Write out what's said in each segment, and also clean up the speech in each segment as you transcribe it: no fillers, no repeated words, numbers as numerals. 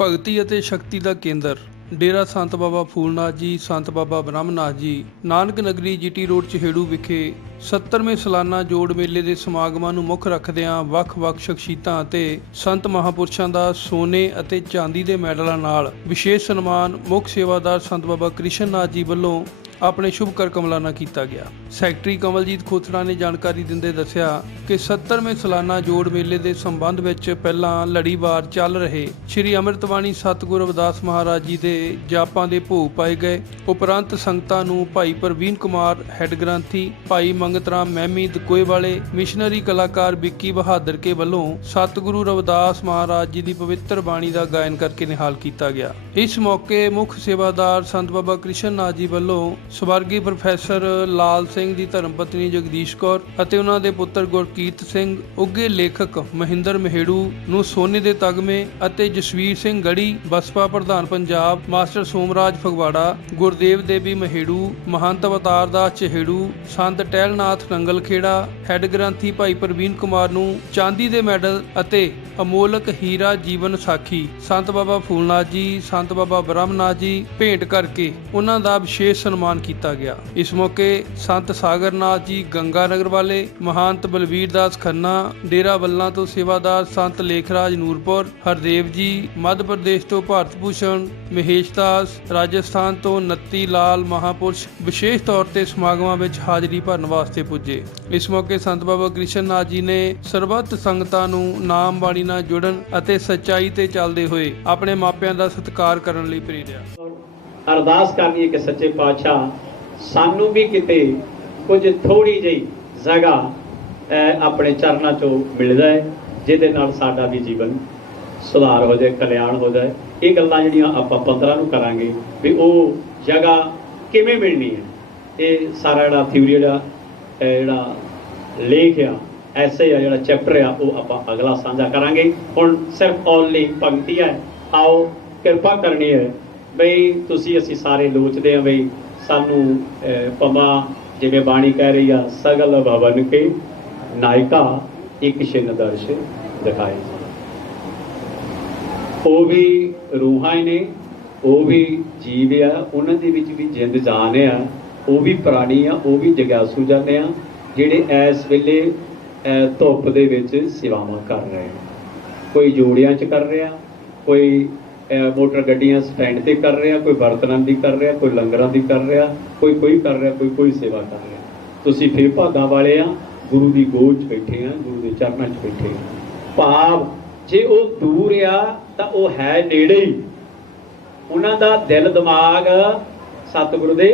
ਭਗਤੀ ਅਤੇ ਸ਼ਕਤੀ ਦਾ ਕੇਂਦਰ ਡੇਰਾ ਸੰਤ ਬਾਬਾ ਫੂਲਨਾਥ ਜੀ, ਸੰਤ ਬਾਬਾ ਬ੍ਰਹਮਨਾਥ ਜੀ, ਨਾਨਕ ਨਗਰੀ ਜੀਟੀ ਰੋਡ ਚਹੇੜੂ ਵਿਖੇ 70ਵੇਂ ਸਾਲਾਨਾ ਜੋੜ ਮੇਲੇ ਦੇ ਸਮਾਗਮਾਂ ਨੂੰ ਮੁੱਖ ਰੱਖਦਿਆਂ ਵੱਖ-ਵੱਖ ਸ਼ਖਸੀਅਤਾਂ ਅਤੇ ਸੰਤ ਮਹਾਂਪੁਰਸ਼ਾਂ ਦਾ ਸੋਨੇ ਅਤੇ ਚਾਂਦੀ ਦੇ ਮੈਡਲਾਂ ਨਾਲ ਵਿਸ਼ੇਸ਼ ਸਨਮਾਨ ਮੁੱਖ ਸੇਵਾਦਾਰ ਸੰਤ ਬਾਬਾ ਕ੍ਰਿਸ਼ਨ ਨਾਥ ਜੀ ਵੱਲੋਂ ਆਪਣੇ ਸ਼ੁਭ ਕਰ ਕਮਲਾਨਾ ਕੀਤਾ ਗਿਆ। ਸੈਕਟਰੀ ਕਮਲਜੀਤ ਖੋਸੜਾ ਨੇ ਜਾਣਕਾਰੀ ਦਿੰਦੇ ਦੱਸਿਆ ਕਿ 70ਵੇਂ ਸਾਲਾਨਾ ਜੋੜ ਮੇਲੇ ਦੇ ਸੰਬੰਧ ਵਿੱਚ ਪਹਿਲਾਂ ਲੜੀਵਾਰ ਚੱਲ ਰਹੇ ਸ਼੍ਰੀ ਅੰਮ੍ਰਿਤਬਾਣੀ ਸਤਿਗੁਰੂ ਰਵਿਦਾਸ ਮਹਾਰਾਜ ਜੀ ਦੇ ਜਾਪਾਂ ਦੇ ਭੋਗ ਪਾਏ ਗਏ। ਉਪਰੰਤ ਸੰਗਤਾਂ ਨੂੰ ਭਾਈ ਪ੍ਰਵੀਨ ਕੁਮਾਰ ਹੈੱਡ ਗ੍ਰੰਥੀ, ਭਾਈ ਮੰਗਤ ਰਾਮ ਮਹਿਮੀ ਦਕੋਏ ਵਾਲੇ, ਮਿਸ਼ਨਰੀ ਕਲਾਕਾਰ ਵਿੱਕੀ ਬਹਾਦਰ ਕੇ ਵੱਲੋਂ ਸਤਿਗੁਰੂ ਰਵਿਦਾਸ ਮਹਾਰਾਜ ਜੀ ਦੀ ਪਵਿੱਤਰ ਬਾਣੀ ਦਾ ਗਾਇਨ ਕਰਕੇ ਨਿਹਾਲ ਕੀਤਾ ਗਿਆ। ਇਸ ਮੌਕੇ ਮੁੱਖ ਸੇਵਾਦਾਰ ਸੰਤ ਬਾਬਾ ਕ੍ਰਿਸ਼ਨ ਨਾਥ ਜੀ ਵੱਲੋਂ ਸਵਰਗੀ ਪ੍ਰੋਫੈਸਰ ਲਾਲ ਸਿੰਘ ਦੀ ਧਰਮ ਪਤਨੀ ਜਗਦੀਸ਼ ਕੌਰ ਅਤੇ ਉਹਨਾਂ ਦੇ ਪੁੱਤਰ ਗੁਰਕੀਰਤ ਸਿੰਘ, ਉੱਘੇ ਲੇਖਕ ਮਹਿੰਦਰ ਮਹੇੜੂ ਨੂੰ ਸੋਨੇ ਦੇ ਤਗਮੇ ਅਤੇ ਜਸਵੀਰ ਸਿੰਘ ਗੜੀ, ਬਸਪਾ ਪ੍ਰਧਾਨ ਪੰਜਾਬ, ਮਾਸਟਰ ਸੋਮਰਾਜ ਫਗਵਾੜਾ, ਗੁਰਦੇਵ ਦੇਵੀ ਮਹੇੜੂ, ਮਹੰਤ ਅਵਤਾਰ ਦਾਸ ਚਹੇੜੂ, ਸੰਤ ਟਹਿਲਨਾਥ ਨੰਗਲ ਖੇੜਾ, ਹੈੱਡ ਗ੍ਰੰਥੀ ਭਾਈ ਪ੍ਰਵੀਨ ਕੁਮਾਰ ਨੂੰ ਚਾਂਦੀ ਦੇ ਮੈਡਲ ਅਤੇ ਅਮੋਲਕ ਹੀਰਾ ਜੀਵਨ ਸਾਖੀ ਸੰਤ ਬਾਬਾ ਫੂਲਨਾਥ ਜੀ, ਸੰਤ ਬਾਬਾ ਬ੍ਰਹਮਨਾਥ ਜੀ ਭੇਂਟ ਕਰਕੇ ਉਹਨਾਂ ਦਾ ਵਿਸ਼ੇਸ਼ ਸਨਮਾਨ ਕੀਤਾ ਗਿਆ। ਇਸ ਮੌਕੇ ਸੰਤ ਸਾਗਰਨਾਥ ਜੀ ਗੰਗਾ ਨਗਰ ਵਾਲੇ, ਮਹੰਤ ਬਲਵੀਰ ਦਾਸ ਖੰਨਾ, ਡੇਰਾ ਵੱਲਾਂ ਤੋਂ ਸੇਵਾਦਾਰ ਸੰਤ ਲੇਖਰਾਜ ਨੂਰਪੁਰ, ਹਰਦੇਵ ਜੀ, ਮੱਧ ਪ੍ਰਦੇਸ਼ ਤੋਂ ਭਾਰਤ ਭੂਸ਼ਣ, ਮਹੇਸ਼ ਦਾਸ, ਰਾਜਸਥਾਨ ਤੋਂ ਨੱਤੀ ਲਾਲ ਮਹਾਂਪੁਰਸ਼ ਵਿਸ਼ੇਸ਼ ਤੌਰ ਤੇ ਸਮਾਗਮਾਂ ਵਿੱਚ ਹਾਜ਼ਰੀ ਭਰਨ ਵਾਸਤੇ ਪੁੱਜੇ। ਇਸ ਮੌਕੇ ਸੰਤ ਬਾਬਾ ਕ੍ਰਿਸ਼ਨ ਨਾਥ ਜੀ ਨੇ ਸਰਬੱਤ ਸੰਗਤਾਂ ਨੂੰ ਨਾਮ ਬਾਣੀ ਨਾਲ ਜੁੜਨ ਅਤੇ ਸੱਚਾਈ ਤੇ ਚੱਲਦੇ ਹੋਏ ਆਪਣੇ ਮਾਪਿਆਂ ਦਾ ਸਤਿਕਾਰ ਕਰਨ ਲਈ ਪ੍ਰੇਰਿਆ। ਅਰਦਾਸ ਕਰਨੀ ਹੈ ਕਿ ਸੱਚੇ ਪਾਤਸ਼ਾਹ ਸਾਨੂੰ ਵੀ ਕਿਤੇ ਕੁਝ ਥੋੜੀ ਜਿਹੀ ਜਗ੍ਹਾ ਆਪਣੇ ਚਰਨਾਂ ਚੋਂ ਮਿਲ ਜਾਏ, ਜਿਹਦੇ ਨਾਲ ਸਾਡਾ ਵੀ ਜੀਵਨ ਸੁਧਾਰ ਹੋ ਜਾਏ, ਕਲਿਆਣ ਹੋ ਜਾਏ। ਇਹ ਗੱਲਾਂ ਜਿਹੜੀਆਂ ਆਪਾਂ 15 ਨੂੰ ਕਰਾਂਗੇ ਵੀ ਉਹ ਜਗ੍ਹਾ ਕਿਵੇਂ ਮਿਲਣੀ ਹੈ। ਇਹ ਸਾਰਾ ਜਿਹੜਾ ਥਿਊਰੀ ਜਿਹੜਾ ਲੇਖ ਆ, ਐਸੇ ਆ, ਜਿਹੜਾ ਚੈਪਟਰ ਆ, ਉਹ ਆਪਾਂ ਅਗਲਾ ਸਾਂਝਾ ਕਰਾਂਗੇ। ਹੁਣ ਸਿਰਫ ਓਨਲੀ ਪੰਕਤੀ ਹੈ। ਆਓ ਕਿਰਪਾ ਕਰਨੀ ਹੈ ਬਈ ਤੁਸੀਂ ਅਸੀਂ ਸਾਰੇ ਲੋਚਦੇ ਹਾਂ ਬਈ ਸਾਨੂੰ ਪਮਾ ਜਿਵੇਂ ਬਾਣੀ ਕਹਿ ਰਹੀ ਆ, ਸਗਲ ਭਵਨ ਕੇ ਨਾਇਕਾ ਇੱਕ ਛਿਨ ਦਰਸ਼ ਦਿਖਾਏ। ਉਹ ਵੀ ਰੂਹਾਂ ਹੀ ਨੇ, ਉਹ ਵੀ ਜੀਵ ਆ, ਉਹਨਾਂ ਦੇ ਵਿੱਚ ਵੀ ਜਿੰਦ ਜਾਨ ਆ, ਉਹ ਵੀ ਪ੍ਰਾਣੀ ਆ, ਉਹ ਵੀ ਜਗਿਆਸੂ ਜਾਂਦੇ ਆ, ਜਿਹੜੇ ਇਸ ਵੇਲੇ ਧੁੱਪ ਦੇ ਵਿੱਚ ਸੇਵਾਵਾਂ ਕਰ ਰਹੇ। ਕੋਈ ਜੋੜਿਆਂ 'ਚ ਕਰ ਰਿਹਾ, ਕੋਈ ਮੋਟਰ ਗੱਡੀਆਂ ਸਟੈਂਡ ਤੇ ਕਰ ਰਿਹਾ, ਕੋਈ ਬਰਤਨਾਂ ਦੀ ਕਰ ਰਿਹਾ, ਕੋਈ ਲੰਗਰਾਂ ਦੀ ਕਰ ਰਿਹਾ, ਕੋਈ ਕਰ ਰਿਹਾ, ਕੋਈ ਸੇਵਾ ਕਰ ਰਿਹਾ। ਤੁਸੀਂ ਫਿਰ ਭਾਗਾਂ ਵਾਲੇ ਆ, ਗੁਰੂ ਦੀ ਗੋਦ 'ਚ ਬੈਠੇ ਆ, ਗੁਰੂ ਦੇ ਚਰਨਾਂ 'ਚ ਬੈਠੇ ਆ। ਭਾਵ ਜੇ ਉਹ ਦੂਰ ਆ ਤਾਂ ਉਹ ਹੈ ਨੇੜੇ ਹੀ। ਉਹਨਾਂ ਦਾ ਦਿਲ ਦਿਮਾਗ ਸਤਿਗੁਰੂ ਦੇ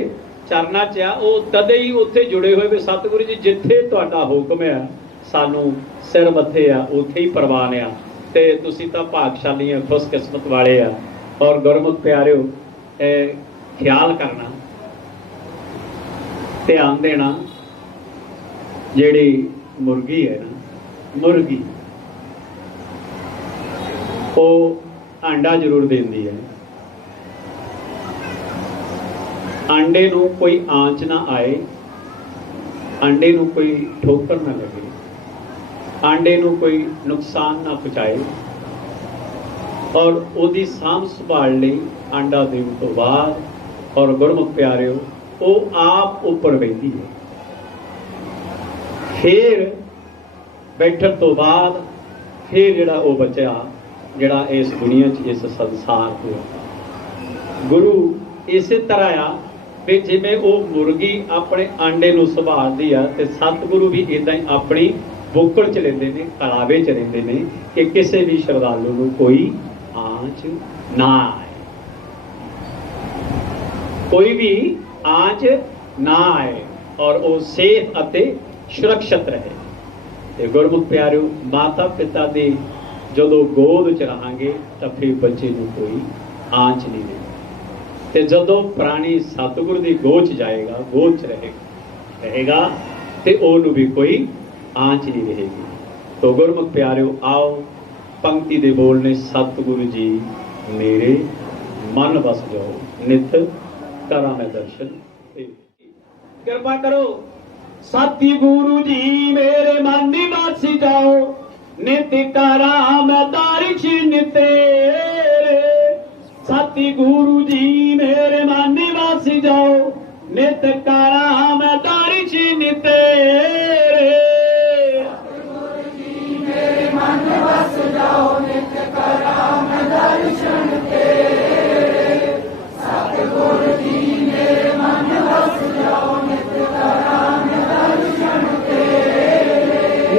ਚਰਨਾਂ 'ਚ ਆ, ਉਹ ਤਦੇ ਹੀ ਉੱਥੇ ਜੁੜੇ ਹੋਏ ਵੀ ਸਤਿਗੁਰੂ ਜੀ ਜਿੱਥੇ ਤੁਹਾਡਾ ਹੁਕਮ ਆ ਸਾਨੂੰ ਸਿਰ ਮੱਥੇ ਆ, ਉੱਥੇ ਹੀ ਪ੍ਰਵਾਨ ਆ। ਤੇ ਤੁਸੀਂ ਤਾਂ ਭਾਗਸ਼ਾਲੀ ਆ, ਖੁਸ਼ਕਿਸਮਤ ਵਾਲੇ ਆ। ਔਰ ਗੁਰਮੁਖ ਪਿਆਰਿਓ, ਖਿਆਲ ਕਰਨਾ, ਧਿਆਨ ਦੇਣਾ, ਜਿਹੜੀ ਮੁਰਗੀ ਹੈ ਨਾ, ਮੁਰਗੀ ਉਹ ਆਂਡਾ ਜ਼ਰੂਰ ਦਿੰਦੀ ਹੈ। ਆਂਡੇ ਨੂੰ ਕੋਈ ਆਂਚ ਨਾ ਆਏ, ਆਂਡੇ ਨੂੰ ਕੋਈ ਠੋਕਰ ਨਾ ਲੱਗੇ, ਆਂਡੇ ਨੂੰ ਕੋਈ ਨੁਕਸਾਨ ਨਾ ਪਹੁੰਚਾਏ। ਔਰ ਉਹਦੀ ਸਾਂਭ ਸੰਭਾਲ ਲਈ ਆਂਡਾ ਦੇਣ ਤੋਂ ਬਾਅਦ ਔਰ ਗੁਰਮੁਖ ਪਿਆਰਿਓ ਉਹ ਆਪ ਉੱਪਰ ਬੈਠਦੀ ਹੈ। ਫਿਰ ਬੈਠਣ ਤੋਂ ਬਾਅਦ ਫਿਰ ਜਿਹੜਾ ਉਹ ਬੱਚਾ ਜਿਹੜਾ ਇਸ ਦੁਨੀਆ 'ਚ ਇਸ ਸੰਸਾਰ ਤੋਂ ਗੁਰੂ ਇਸੇ ਤਰ੍ਹਾਂ ਆ ਵੀ ਜਿਵੇਂ ਉਹ ਮੁਰਗੀ ਆਪਣੇ ਆਂਡੇ ਨੂੰ ਸੰਭਾਲਦੀ ਆ, ਤੇ ਸਤਿਗੁਰੂ ਵੀ ਇੱਦਾਂ ਹੀ ਆਪਣੀ ਬੁੱਕਲ 'ਚ ਲੈਂਦੇ ਨੇ, ਕਲਾਵੇ 'ਚ ਲੈਂਦੇ ਨੇ ਕਿ ਕਿਸੇ ਵੀ ਸ਼ਰਧਾਲੂ ਨੂੰ ਕੋਈ ਆਂਚ ਨਾ ਆਏ, ਕੋਈ ਵੀ ਆਂਚ ਨਾ ਆਏ, ਔਰ ਉਹ ਸੇਫ ਅਤੇ ਸੁਰੱਖਿਅਤ ਰਹੇ। ਤੇ ਗੁਰਮੁਖ ਪਿਆਰਿਓ, ਮਾਤਾ ਪਿਤਾ ਦੇ ਜਦੋਂ ਗੋਦ 'ਚ ਰਹਾਂਗੇ ਤਾਂ ਫਿਰ ਬੱਚੇ ਨੂੰ ਕੋਈ ਆਂਚ ਨਹੀਂ ਦੇ, ਤੇ ਜਦੋਂ ਪ੍ਰਾਣੀ ਸਤਿਗੁਰੂ ਦੀ ਗੋਦ 'ਚ ਜਾਏਗਾ, ਗੋਦ 'ਚ ਰਹੇਗਾ ਤੇ ਉਹਨੂੰ ਵੀ ਕੋਈ ਆਂਚ ਨਹੀਂ ਰਹੇਗੀ। ਤੋ ਗੁਰਮੁਖ ਪਿਆਰਿਓ, ਆਓ ਪੰਕਤੀ ਦੇ ਬੋਲ ਨੇ, ਸਤਿਗੁਰੂ ਜੀ ਮੇਰੇ ਮਨ ਵਸ ਜਾਓ, ਨਿਤ ਕਰਾਂ ਮੈਂ ਦਰਸ਼ਨ। ਕਿਰਪਾ ਕਰੋ ਸਤਿਗੁਰੂ ਜੀ ਮੇਰੇ ਮਨ ਵਸ ਜਾਓ, ਨਿਤ ਕਰਾਂ ਮੈਂ ਦਰਸ਼ਨ ਤੇਰੇ। सतगुरु जी मेरे मन निवास जाओ, नित करा मैं दर्शन तेरे।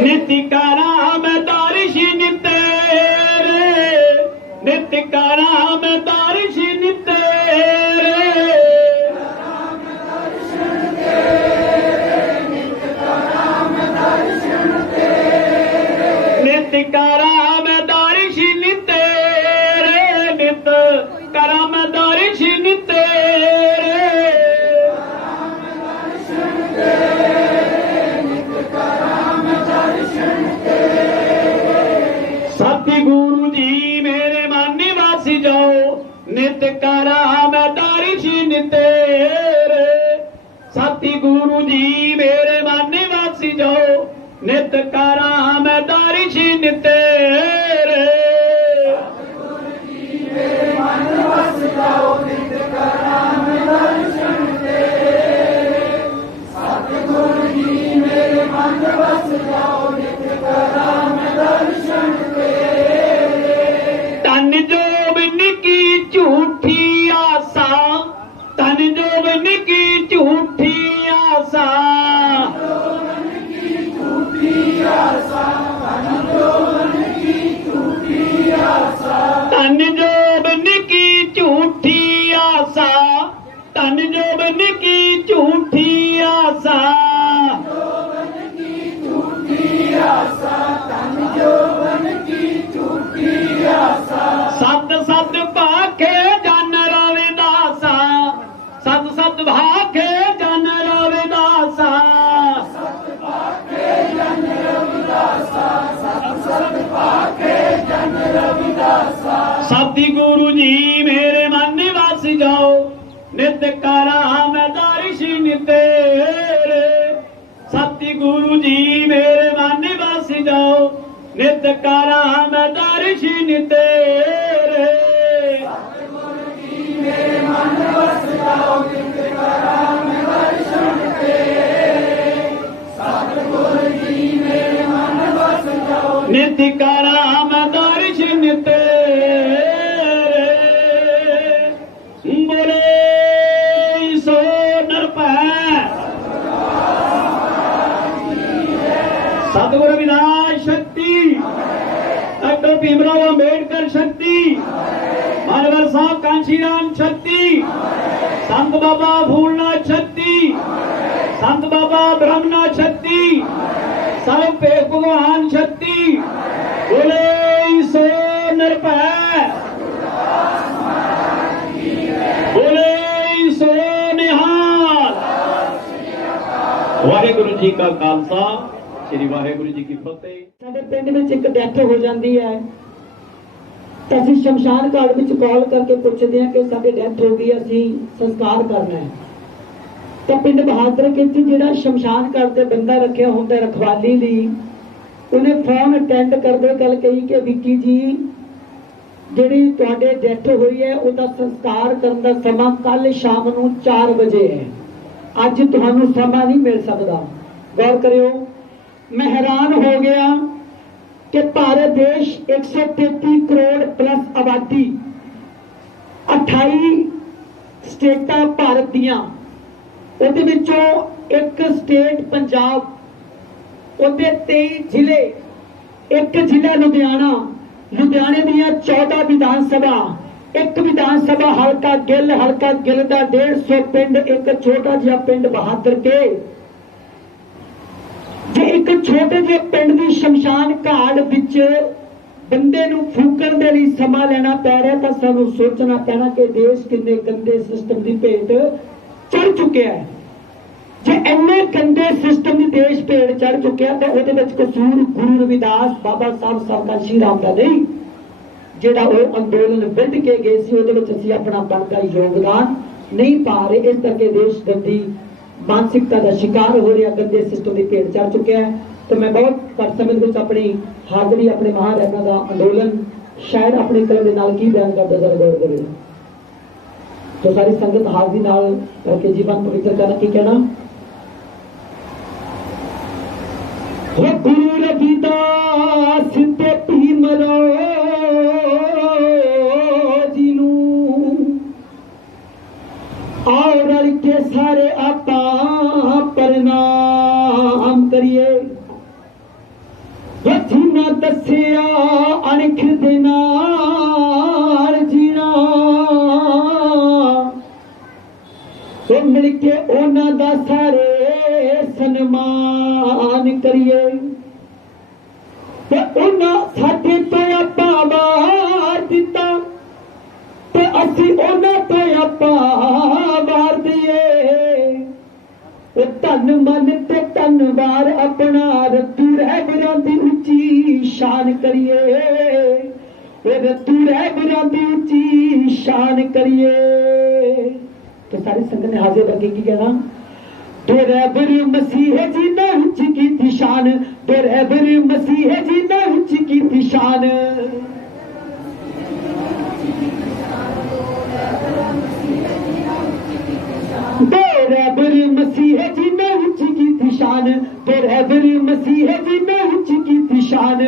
नित करा मैं दर्शन तेरे, नित करा मैं दर्शन तेरे। नित करा मैं दर्शन तेरे, नित करा मैं दर्शन तेरे। सतगुरु जी मेरे मन निवास जाओ, नित करा मैं दर्शन तेरे। सतगुरु जी मेरे मन निवास जाओ, नित करा मैं दर्शन तेरे। तन जोबन की झूठी आशा, तन जोबन की झूठी आशा। तन जोबन की झूठी आशा, तन जोबन की झूठी आशा। सत सत भाखे जन रविदासा, सत सत भाखे जन रविदासा। सतगुरु जी मेरे मन निवास जाओ, नित करा मैं दर्शन तेरे। सतगुरु जी मेरे मन निवास जाओ, नित करा मैं दर्शन तेरे। नित करा मैं दर्शन तेरे। बोले सो निरभै सतगुरु रविदास शक्ति, डॉक्टर भीमराव अंबेडकर शक्ति, मानवर साहब कांशीराम शक्ति, संत बाबा फूलनाथ शक्ति, संत बाबा ब्रह्मनाथ शक्ति, सर्व पेख भगवान शक्ति। बोले सो निरभै, बोले सो निहाल। वाहेगुरु जी का खालसा, श्री वाहेगुरु जी की फतेह। ਸਾਡੇ ਪਿੰਡ ਵਿੱਚ ਇੱਕ ਡੈਥ ਹੋ ਜਾਂਦੀ ਹੈ ਤਾਂ ਅਸੀਂ ਸ਼ਮਸ਼ਾਨ ਘਾਟ ਵਿੱਚ ਕਾਲ ਕਰਕੇ ਪੁੱਛਦੇ ਹਾਂ ਕਿ ਸਾਡੀ ਡੈਥ ਹੋ ਗਈ, ਅਸੀਂ ਸੰਸਕਾਰ ਕਰਨਾ ਹੈ। ਤਾਂ ਪਿੰਡ ਬਹਾਦਰ ਕੇ ਜਿਹੜਾ ਸ਼ਮਸ਼ਾਨ ਘਾਟ ਦੇ ਬੰਦਾ ਰੱਖਿਆ ਹੁੰਦਾ ਰਖਵਾਲੀ ਲਈ, ਉਹਨੇ ਫੋਨ ਅਟੈਂਡ ਕਰਦੇ ਗੱਲ ਕਹੀ ਕਿ ਵਿੱਕੀ ਜੀ ਜਿਹੜੀ ਤੁਹਾਡੇ ਡੈਥ ਹੋਈ ਹੈ ਉਹਦਾ ਸੰਸਕਾਰ ਕਰਨ ਦਾ ਸਮਾਂ ਕੱਲ ਸ਼ਾਮ ਨੂੰ 4 ਵਜੇ ਹੈ, ਅੱਜ ਤੁਹਾਨੂੰ ਸਮਾਂ ਨਹੀਂ ਮਿਲ ਸਕਦਾ। ਗੌਰ ਕਰਿਓ। मैं हैरान हो गया कि भारत देश 133 करोड़ प्लस आबादी, 28 स्टेटां भारत दियां, ਉਹਦੇ ਵਿੱਚੋਂ ਇੱਕ ਸਟੇਟ ਪੰਜਾਬ, ਉਹਦੇ 23 ਜ਼ਿਲ੍ਹੇ, ਇੱਕ ਜ਼ਿਲ੍ਹਾ ਲੁਧਿਆਣਾ, ਲੁਧਿਆਣੇ ਦੀਆਂ 14 ਵਿਧਾਨ ਸਭਾ, ਇੱਕ ਵਿਧਾਨ ਸਭਾ ਹਲਕਾ ਗਿੱਲ ਦਾ 150 ਪਿੰਡ, ਇੱਕ ਛੋਟਾ ਜਿਹਾ ਪਿੰਡ ਬਹਾਦਰ ਕੇ। ਜੇ ਇੱਕ ਛੋਟੇ ਜਿਹੇ ਪਿੰਡ ਦੀ ਸ਼ਮਸ਼ਾਨ ਘਾਟ ਵਿੱਚ ਬੰਦੇ ਨੂੰ ਫੂਕਣ ਦੇ ਲਈ ਸਮਾਂ ਲੈਣਾ ਪੈ ਰਿਹਾ ਤਾਂ ਸਾਨੂੰ ਸੋਚਣਾ ਪੈਣਾ ਕਿ ਦੇਸ਼ ਕਿੰਨੇ ਗੰਦੇ ਸਿਸਟਮ ਦੀ ਭੇਟ ਚੜ ਚੁੱਕਿਆ ਹੈ। ਜੇ ਇੰਨੇ ਗੰਦੇ ਸਿਸਟਮ ਦੀ ਦੇਸ਼ ਭੇਟ ਚੜ ਚੁੱਕਿਆ ਤਾਂ ਉਹਦੇ ਵਿੱਚ ਕਸੂਰ ਗੁਰੂ ਰਵਿਦਾਸ ਬਾਬਾ ਸਾਹਿਬ ਸਰਦਾਰ ਸ਼੍ਰੀ ਰਾਮ ਦਾ ਨਹੀਂ। ਜਿਹੜਾ ਉਹ ਅੰਦੋਲਨ ਵਿੱਢ ਕੇ ਗਏ ਸੀ ਉਹਦੇ ਵਿੱਚ ਅਸੀਂ ਆਪਣਾ ਬਣਦਾ ਯੋਗਦਾਨ ਨਹੀਂ ਪਾ ਰਹੇ। ਇਸ ਕਰਕੇ ਦੇਸ਼ ਗੰਦੀ मानसिकता का शिकार हो रहा, गंदे सिस्टम की भेड़ चढ़ चुका है। तो मैं बहुत घट समय में अपनी हाजरी अपने महाराजा का अंदोलन शायद अपने कलम के नाल की बयान करता जरा गौर करें। तो सारी संगत हाजिरी नाल करके जीवन पवित्र करना की कहना। हो गुरु रविदास ते भीमराव जी नू आओ रल के सारे आपा प्रणाम करिए। जिन्ना दसिया अणख दे नाल जीना तो मिल के उन्हां दा सारे सन्मान करिए। ते उन्हां साडे तो आपा वार दिता ते असीं उन्हां तो आपा वार दईए। धन मन ते धन वार अपना रतू रहबरां दी उच्ची शान करिए। रतू रहबरां दी उच्ची शान करिए। तो सारी संगत ने हाजिर करके की कहना। तो रहबर मसीह जी ने उच्च की शान। तो रहबर मसीह जी ने उच्च की शान। तो रहबर मसीह जी ने उच्च की शान। तो रहबर मसीह जी ने उच्च की शान।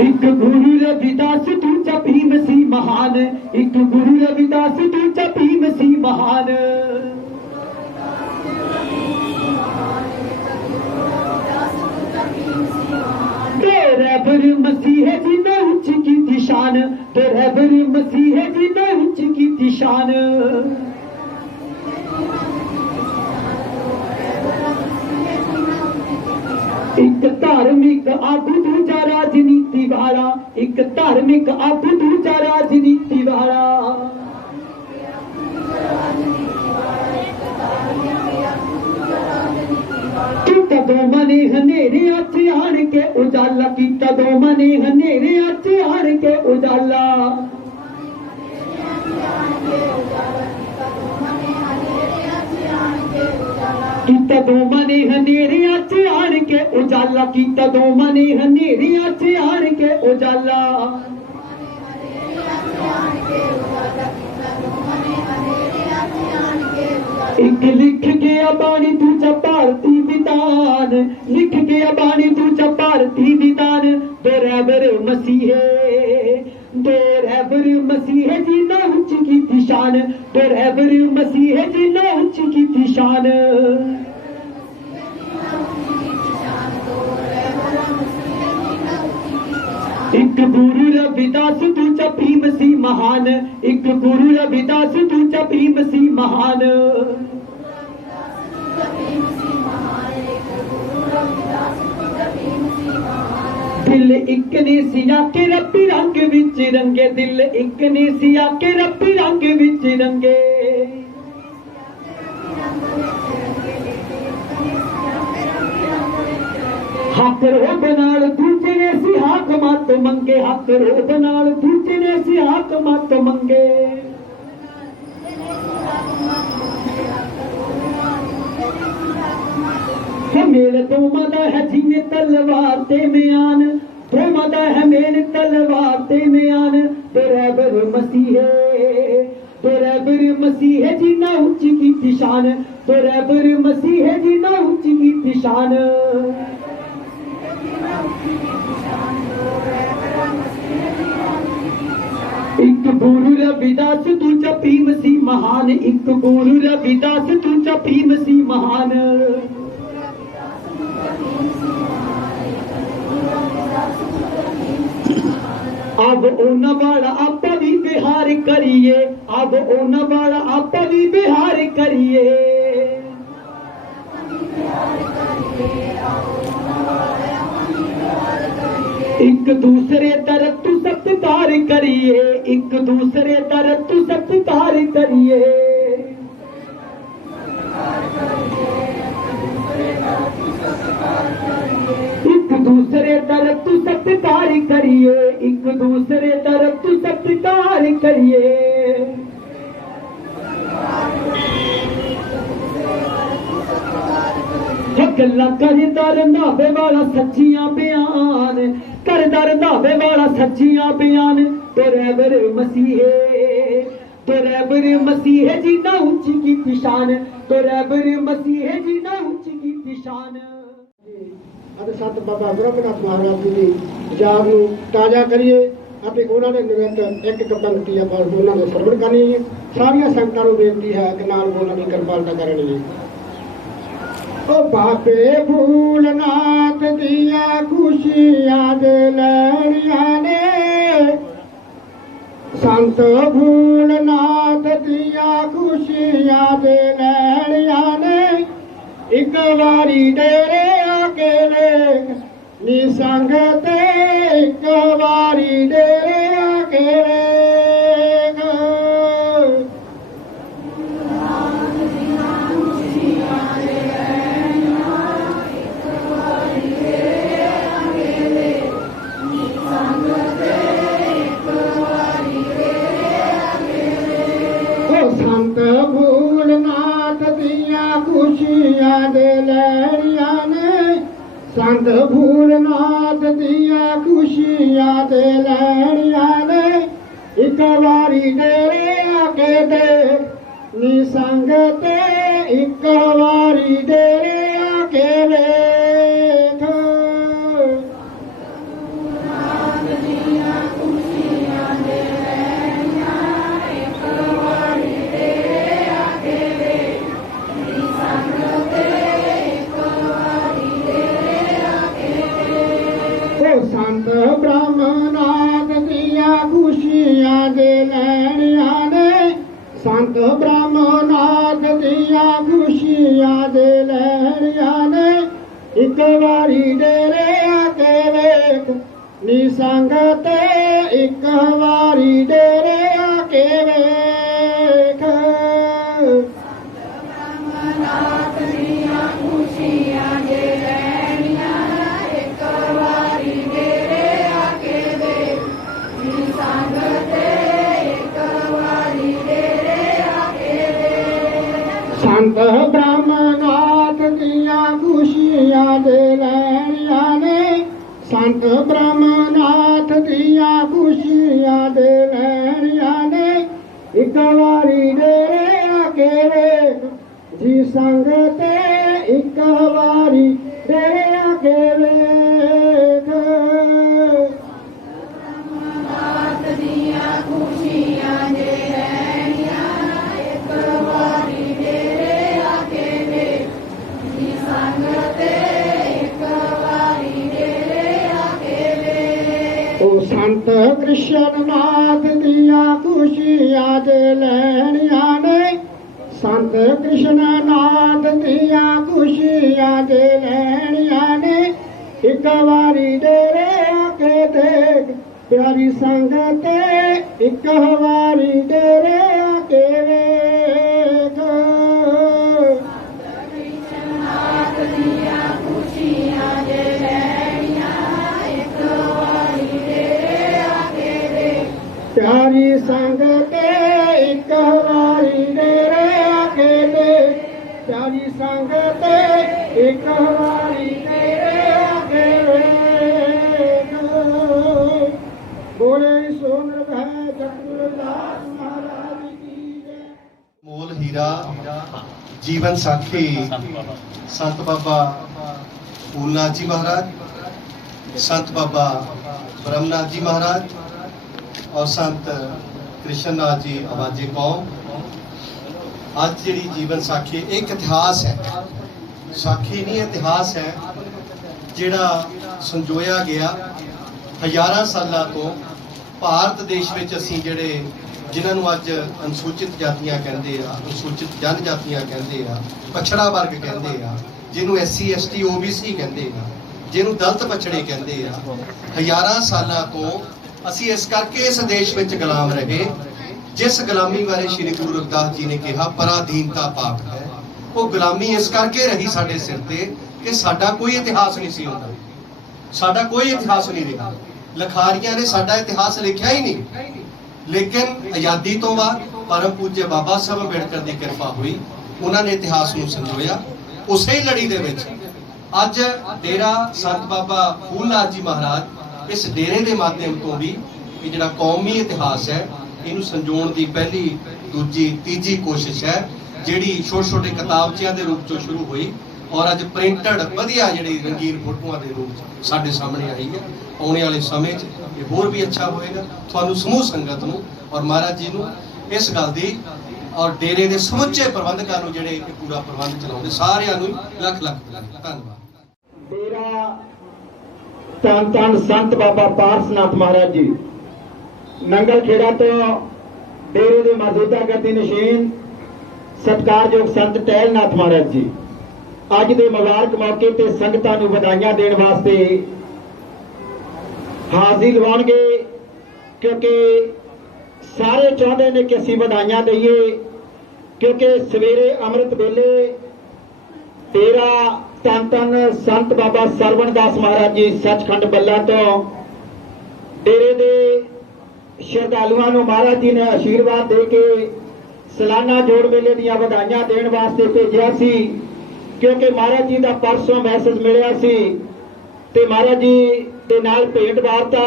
एक गुरु रविदास दूजा भीम सी महान। एक गुरु रविदास दूजा भीम सी महान। तो रहबर मसीह जी ने उच्च की शान। तो रहबर मसीह जी ने उच्च की शान। एक धार्मिक आगू दूजा राजनीति वाला। एक धार्मिक आगू दूजा राजनीति वाला। कदों मने हनेरे अच आण के उजाला की। कदों मने हनेरे अच आण के उजाला। कदों मने हनेरे अच आण के उजाला। की कदों मने हनेरे अच आण के उजाला। एक लिख गया बाणी दूजा भारती विधान। लिख गया बाणी दूजा भारती विधान। दो रहबर मसीहे। दो रहबर मसीह जी ने उच्च की शान। दो रहबर मसीह जी ने उच्च की शान। एक गुरु रविदास दूजा भीम सी महान। एक गुरु रविदास दूजा भीम सी महान। दिल एक ने सिया के रब्बी रंग विच रंगे। दिल एक ने सिया के रब्बी रंग विच रंगे। हक रोब नाल दूजे ने सी हाक मत मंगे। हक रोब नाल दूजे ने सी हाक मत मंगे। मेल दोवां दा है जिवें तलवार ते म्यान। दोवां दा है मेल तलवार ते म्यान। तो रहबर मसीहे। तो रहबर मसीह जी ने उच्च की शान। तो रहबर मसीह जी ने उच्च की शान। एक गुरु रविदास दूजा भीम सी महान। एक गुरु रविदास दूजा भीम सी महान। अब ओना वाला आपा भी बिहार करिए। अब ओना वाला आपा भी बिहार करिए। एक दूसरे तरफ तू सत्कार करिए। एक दूसरे तरफ तू सत्कार करिए। एक दूसरे तरफ तू सत्कार करिए। एक दूसरे तरफ तू सत्कार करिए। गल्ला करदा रंधावे वाला सच्चियां बयान। कर दर धावे वाला सच्चियां बयान तो रैबर मसीहे तो रैबर मसीहे जी ना ऊंची की पिशान तो रैबर मसीहे जी ना ऊंची की पिशान। ਅਤੇ ਸੰਤ ਬਾਬਾ ਬ੍ਰਹਮਨਾਥ ਮਹਾਰਾਜ ਜੀ ਦੀ ਯਾਦ ਨੂੰ ਤਾਜ਼ਾ ਕਰੀਏ ਅਤੇ ਉਹਨਾਂ ਦੇ ਨਿਮਿਤ ਇੱਕ ਇੱਕ ਪੰਕਤੀ ਆਪਾਂ ਉਹਨਾਂ ਨੂੰ ਸਰਵਣ ਕਰਨੀ ਹੈ। ਸਾਰੀਆਂ ਸੰਗਤਾਂ ਨੂੰ ਬੇਨਤੀ ਹੈ ਕਿ ਨਾਲ ਉਹਨਾਂ ਦੀ ਕਿਰਪਾਲਤਾ ਕਰਨੀ ਹੈ। ਉਹ ਬਾਬੇ ਭੂਲਨਾਥ ਦੀਆਂ ਖੁਸ਼ੀਆਂ ਦੇ ਲੈਣੀਆਂ ਨੇ ਸੰਤ ਭੂਲਨਾਥ ਦੀਆਂ ਖੁਸ਼ੀਆਂ ਦੇ ਲੈਣੀਆਂ ਨੇ ਇੱਕ ਵਾਰੀ ਡੇਰੇ ਆ ਕੇ ਵੇਖ ਨੀ ਸੰਗ ਤੇ ਇੱਕ ਵਾਰੀ ਡੇਰੇ ਆ ਕੇ ਵੇਖ। ਸੰਤ ਭੂਲਨਾਥ ਦੀਆਂ ਖੁਸ਼ੀਆਂ ਦੇ ਲੈਣੀਆਂ ਨੇ ਸੰਤ ਭੂਲਨਾਥ ਦੀਆਂ ਖੁਸ਼ੀਆਂ ਦੇ ਲੈਣੀਆਂ ਨੇ ਇੱਕ ਵਾਰੀ ਡੇਰੇ ਆ ਕੇ ਦੇਖ ਨੀ ਸੰਗ ਤੇ ਇੱਕ ਵਾਰੀ ਡੇਰੇ ਆ ਕੇ ਵੇਖ। ਸੰਤ ਬ੍ਰਹਮਨਾਥ ਦੀਆਂ ਖੁਸ਼ੀਆਂ ਦੇ ਲੈਣੀਆਂ ਨੇ ਸੰਤ ਬ੍ਰਹਮਨਾਥ ਦੀਆਂ ਖੁਸ਼ੀਆਂ ਦੇ ਲੈਣੀਆਂ ਨੇ ਇੱਕ ਵਾਰੀ ਡੇਰੇ ਆ ਕੇ ਵੇਖ ਨੀ ਸੰਗ ਤੇ ਇੱਕ ਵਾਰੀ ਡੇਰੇ ਆ ਕੇ ਵੇਖ। ਬ੍ਰਹਮਨਾਥ ਦੀਆਂ ਖੁਸ਼ੀਆਂ ਦੇ ਸੰਤ ਬ੍ਰਹਮਨਾਥ ਦੀਆਂ ਖੁਸ਼ੀਆਂ ਦੇ ਲੈਣੀਆਂ ਨੇ ਸੰਤ ਬ੍ਰਹਮਨਾਥ ਦੀਆਂ ਖੁਸ਼ੀਆਂ ਦੇ ਲੈਣੀਆਂ ਨੇ ਇੱਕ ਵਾਰੀ ਡੇਰੇ ਆ ਕੇ ਵੇਖ ਜੀ ਸੰਗ ਤੇ ਇੱਕ ਵਾਰੀ ਡੇਰੇ ਆ ਕੇ ਵੇਖ। ਬ੍ਰਹਮਨਾਥ ਦੀਆਂ ਖੁਸ਼ੀਆਂ ਦੇ ਸੰਤ ਕ੍ਰਿਸ਼ਨ ਨਾਥ ਦੀਆਂ ਖੁਸ਼ੀਆਂ ਦੇ ਲੈਣੀਆਂ ਨੇ ਸੰਤ ਕ੍ਰਿਸ਼ਨ ਨਾਥ ਦੀਆਂ ਖੁਸ਼ੀਆਂ ਦੇ ਲੈਣੀਆਂ ਨੇ ਇੱਕ ਵਾਰੀ ਡੇਰੇ ਆ ਕੇ ਦੇਖ ਪਿਆਰੀ ਸੰਗ ਤੇ ਇੱਕ ਵਾਰੀ ਡੇਰੇ ਆ ਕੇ ਵੇਖ। ਸੰਤ ਕ੍ਰਿਸ਼ਨ ਨਾਥ ਦੀਆਂ ਖੁਸ਼ੀਆਂ ਦੇ ਪਿਆਰੀ ਸੰਗ ਤੇ ਇੱਕ ਵਾਰੀ ਡੇਰੇ ਆ ਕੇ ਵੇਖ ਪਿਆਰੀ ਸੰਗ ਤੇ ਇੱਕ ਵਾਰੀ ਡੇਰੇ ਆ ਕੇ ਵੇਖ। ਬੋਲੇ ਸੋ ਨਿਰਭੈ ਜਗਤਗੁਰਦਾਸ ਮਹਾਰਾਜ ਕੀ ਜੈ। ਮੋਲ ਹੀਰਾ ਜੀਵਨ ਸਾਖੀ ਸੰਤ ਬਾਬਾ ਫੂਲਨਾਥ ਜੀ ਮਹਾਰਾਜ, संत बाबा ब्रह्मनाथ जी महाराज और संत कृष्णनाथ जी आवाजे कौम। आज जी जीवन साखी एक इतिहास है, साखी नहीं इतिहास है जिहड़ा संजोया गया हज़ारां सालां तो भारत देश में असीं जिहड़े जिन्हां नूं अज अनुसूचित जातियां कहंदे आ, अनुसूचित जनजातियां कहंदे आ, पछड़ा वर्ग कहंदे आ, जिन्हों SC ST OBC कहंदे आ, जिन्हों दलित पछड़े कहते हैं। हज़ारां सालां तो असी इस करके इस देश में गुलाम रहे जिस गुलामी बारे श्री गुरु रविदास जी ने कहा पराधीनता पाप है। वो गुलामी इस करके रही साडे सिर ते कि साडा कोई इतिहास नहीं सी होंदा, साडा कोई इतिहास नहीं रहा। लखारियां ने साडा इतिहास लिखिया ही नहीं, लेकिन आज़ादी तो बाद परम पूज्य बाबा साहब अंबेडकर की कृपा हुई, उन्होंने इतिहास को संजोया। उस ही लड़ी दे विच अज डेरा संत बाबा फूलनाथ जी महाराज इस डेरे के माध्यम तो भी ये जिहड़ा कौमी इतिहास है इनू संजोण की पहली दूजी तीजी कोशिश है जिहड़ी छोटे छोटे किताबचियां के रूप चों शुरू हुई और अज प्रिंटड वधिया जिहड़ी रंगीन फोटोआं के रूप साडे सामने आई है। आने वाले समय ये होर भी अच्छा होएगा तुहानू समूह संगत नूं और महाराज जी नूं इस गल दी और डेरे के समुचे प्रबंधकां नूं जिहड़े पूरा प्रबंध चलाउंदे सारिआं नूं लख लख धन्नवाद। डेरा धन धन संत बाबा पारसनाथ महाराज जी नंगल खेड़ा तो डेरे के मौजूदा गद्दी नशीन सत्कारयोग संत टहलनाथ महाराज जी अज के मुबारक मौके ते संगतां नूं वधाइयां देण वास्ते हाजिर लवाउणगे क्योंकि सारे चाहते ने कि असीं वधाइयां दईए क्योंकि सवेरे अमृत वेले डेरा धन धन संत बाबा सरवणदास महाराज जी सचखंड बल्ला तो डेरे दे श्रद्धालुआं नूं महाराज जी ने आशीर्वाद दे के सालाना जोड़ मेले दीआं वधाइयां देण वास्ते भेजिया सी क्योंकि महाराज जी का परसों मैसेज मिलिया सी ते महाराज जी दे नाल भेंट वार्ता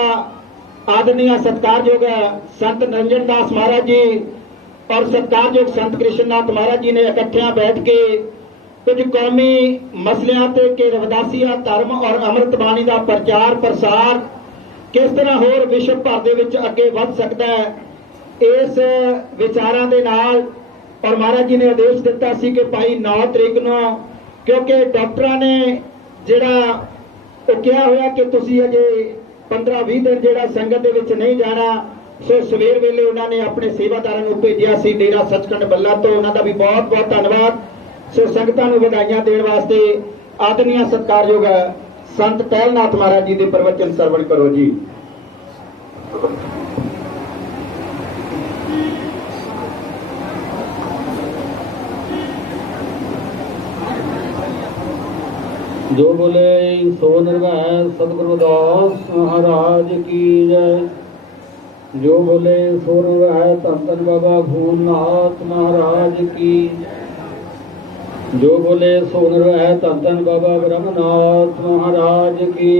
आदरणीय सत्कारयोग संत निरंजन दास महाराज जी और सत्कारयोग संत कृष्णनाथ महाराज जी ने इकट्ठियां बैठ के कुछ कौमी मसलियां ते के रविदासिया धर्म और अमृत बाणी का प्रचार प्रसार किस तरह होर विश्व भर दे विच अगे वध सकता है इस विचारां दे नाल और महाराज जी ने आदेश दिता सी कि भाई 9 तरीक नूं क्योंकि डॉक्टरां ने जिहड़ा कहा होया कि तुसीं अजे 15-20 दिन जिहड़ा संगत दे विच नहीं जाना सो सवेर वेले उन्होंने अपने सेवादारां नूं भेजिया सी डेरा सचखंड बल्ला तो उन्हां दा भी बहुत बहुत धन्नवाद। सो संगतां नूं वधाइयां देण वास्ते आदरणीय सत्कारयोग संत टहलनाथ महाराज जी दे प्रवचन सरवण करो जी। जो बोले सो निर्भय सतगुरु दास महाराज की जय। जो बोले सो निर्भय धन धन बाबा फूलनाथ महाराज की। जो बोले सो निर्भय धन धन बाबा ब्रह्मनाथ महाराज की।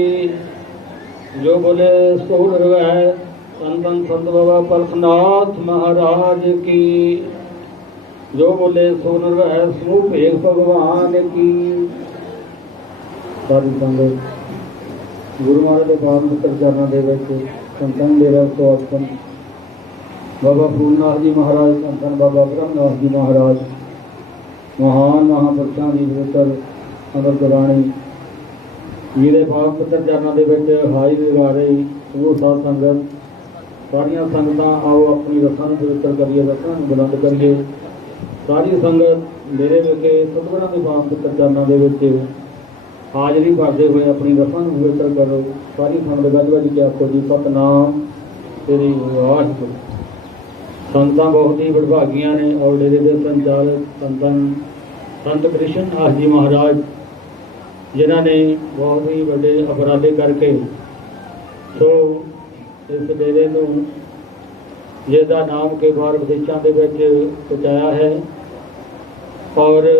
जो बोले सो निर्भय धन धन संत बाबा परसनाथ महाराज की। जो बोले सो निर्भय समूह भेग भगवान की। सारी संगत गुरु महाराज के पावन पुत्र चरणों के संतन डेरा तो बाबा फूलनाथ जी महाराज संतन बाबा ब्रह्मनाथ जी महाराज महान महापुरुषों की पवित्र अमृत बाणी जी के पावन पुत्र चरणों के हाजिर लगा रही समूह साध संगत सारिया संगत आओ अपनी रस्सां पवित्र करिए रस्सां बुलंद करिए। सारी संगत मेरे विखे सतगुरां के पावन पुत्र चरणों के हाजरी भरते हुए अपनी रस्सां पवित्र करो। सारी संगत गज गज के आखो जी सतनाम तेरी वाहिगुरू। संगतां बहुत ही वडभागियां ने और डेरे के संचालक संतन संत कृष्णनाथ जी महाराज जिन्हों ने बहुत ही बड़े अपराधे करके सो इस डेरे को जिसका नाम के बाहर विदेशों के पहुँचाया है और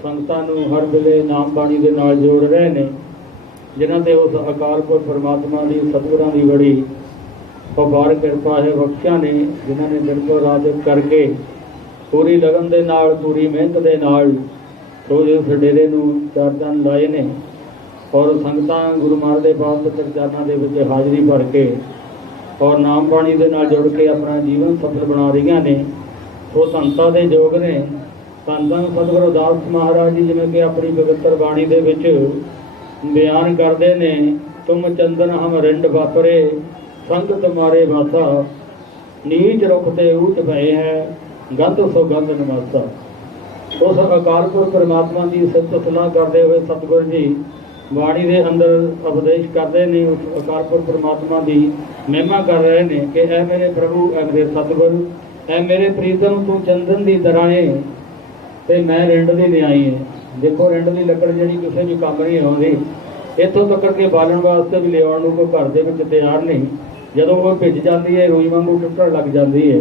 संगतां नूं हर वेले नाम बाणी के नाल जोड़ रहे हैं जिन्हां ते उस अकाल पुरख परमात्मा की सतगुरां की बड़ी अपार कृपा है। बख्शियां ने जिन्होंने दिन को रात करके पूरी लगन के नाल पूरी मेहनत के नाल रोज इस डेरे नूं चार चंद लाए ने और संगतां गुरु महाराज के पावन पुत्र चरणों के विच हाजरी भर के और नाम बाणी के नाल जुड़ के अपना जीवन सफल बना रही ने। सो संतां दे योग ने धन धन सतगुरु दास महाराज जी जिवें कि अपनी पवित्र बाणी दे विच बयान करते ने तुम चंदन हम रिंड वापरे संग तुम्हारे वासा नीच रुखते ऊट भये है गंध सो गंध नमासा। उस अकाल पुरख परमात्मा की सिफत सलाह करते हुए सतगुरु जी बाणी के अंदर उपदेश करते हैं। उस अकाल पुरख परमात्मा की महिमा कर रहे हैं कि ऐ मेरे प्रभु ऐ मेरे सतगुरु ऐ मेरे प्रीतम तू चंदन की तरह है तो मैं रिंड की न्याई है। देखो रिंड की लकड़ जी किसी भी काम नहीं आती इतों तक के बालन वास्ते भी लिया कोई घर के तैयार नहीं जदों वो भिज जाती है रूई वांगू टुटन लग जाती है।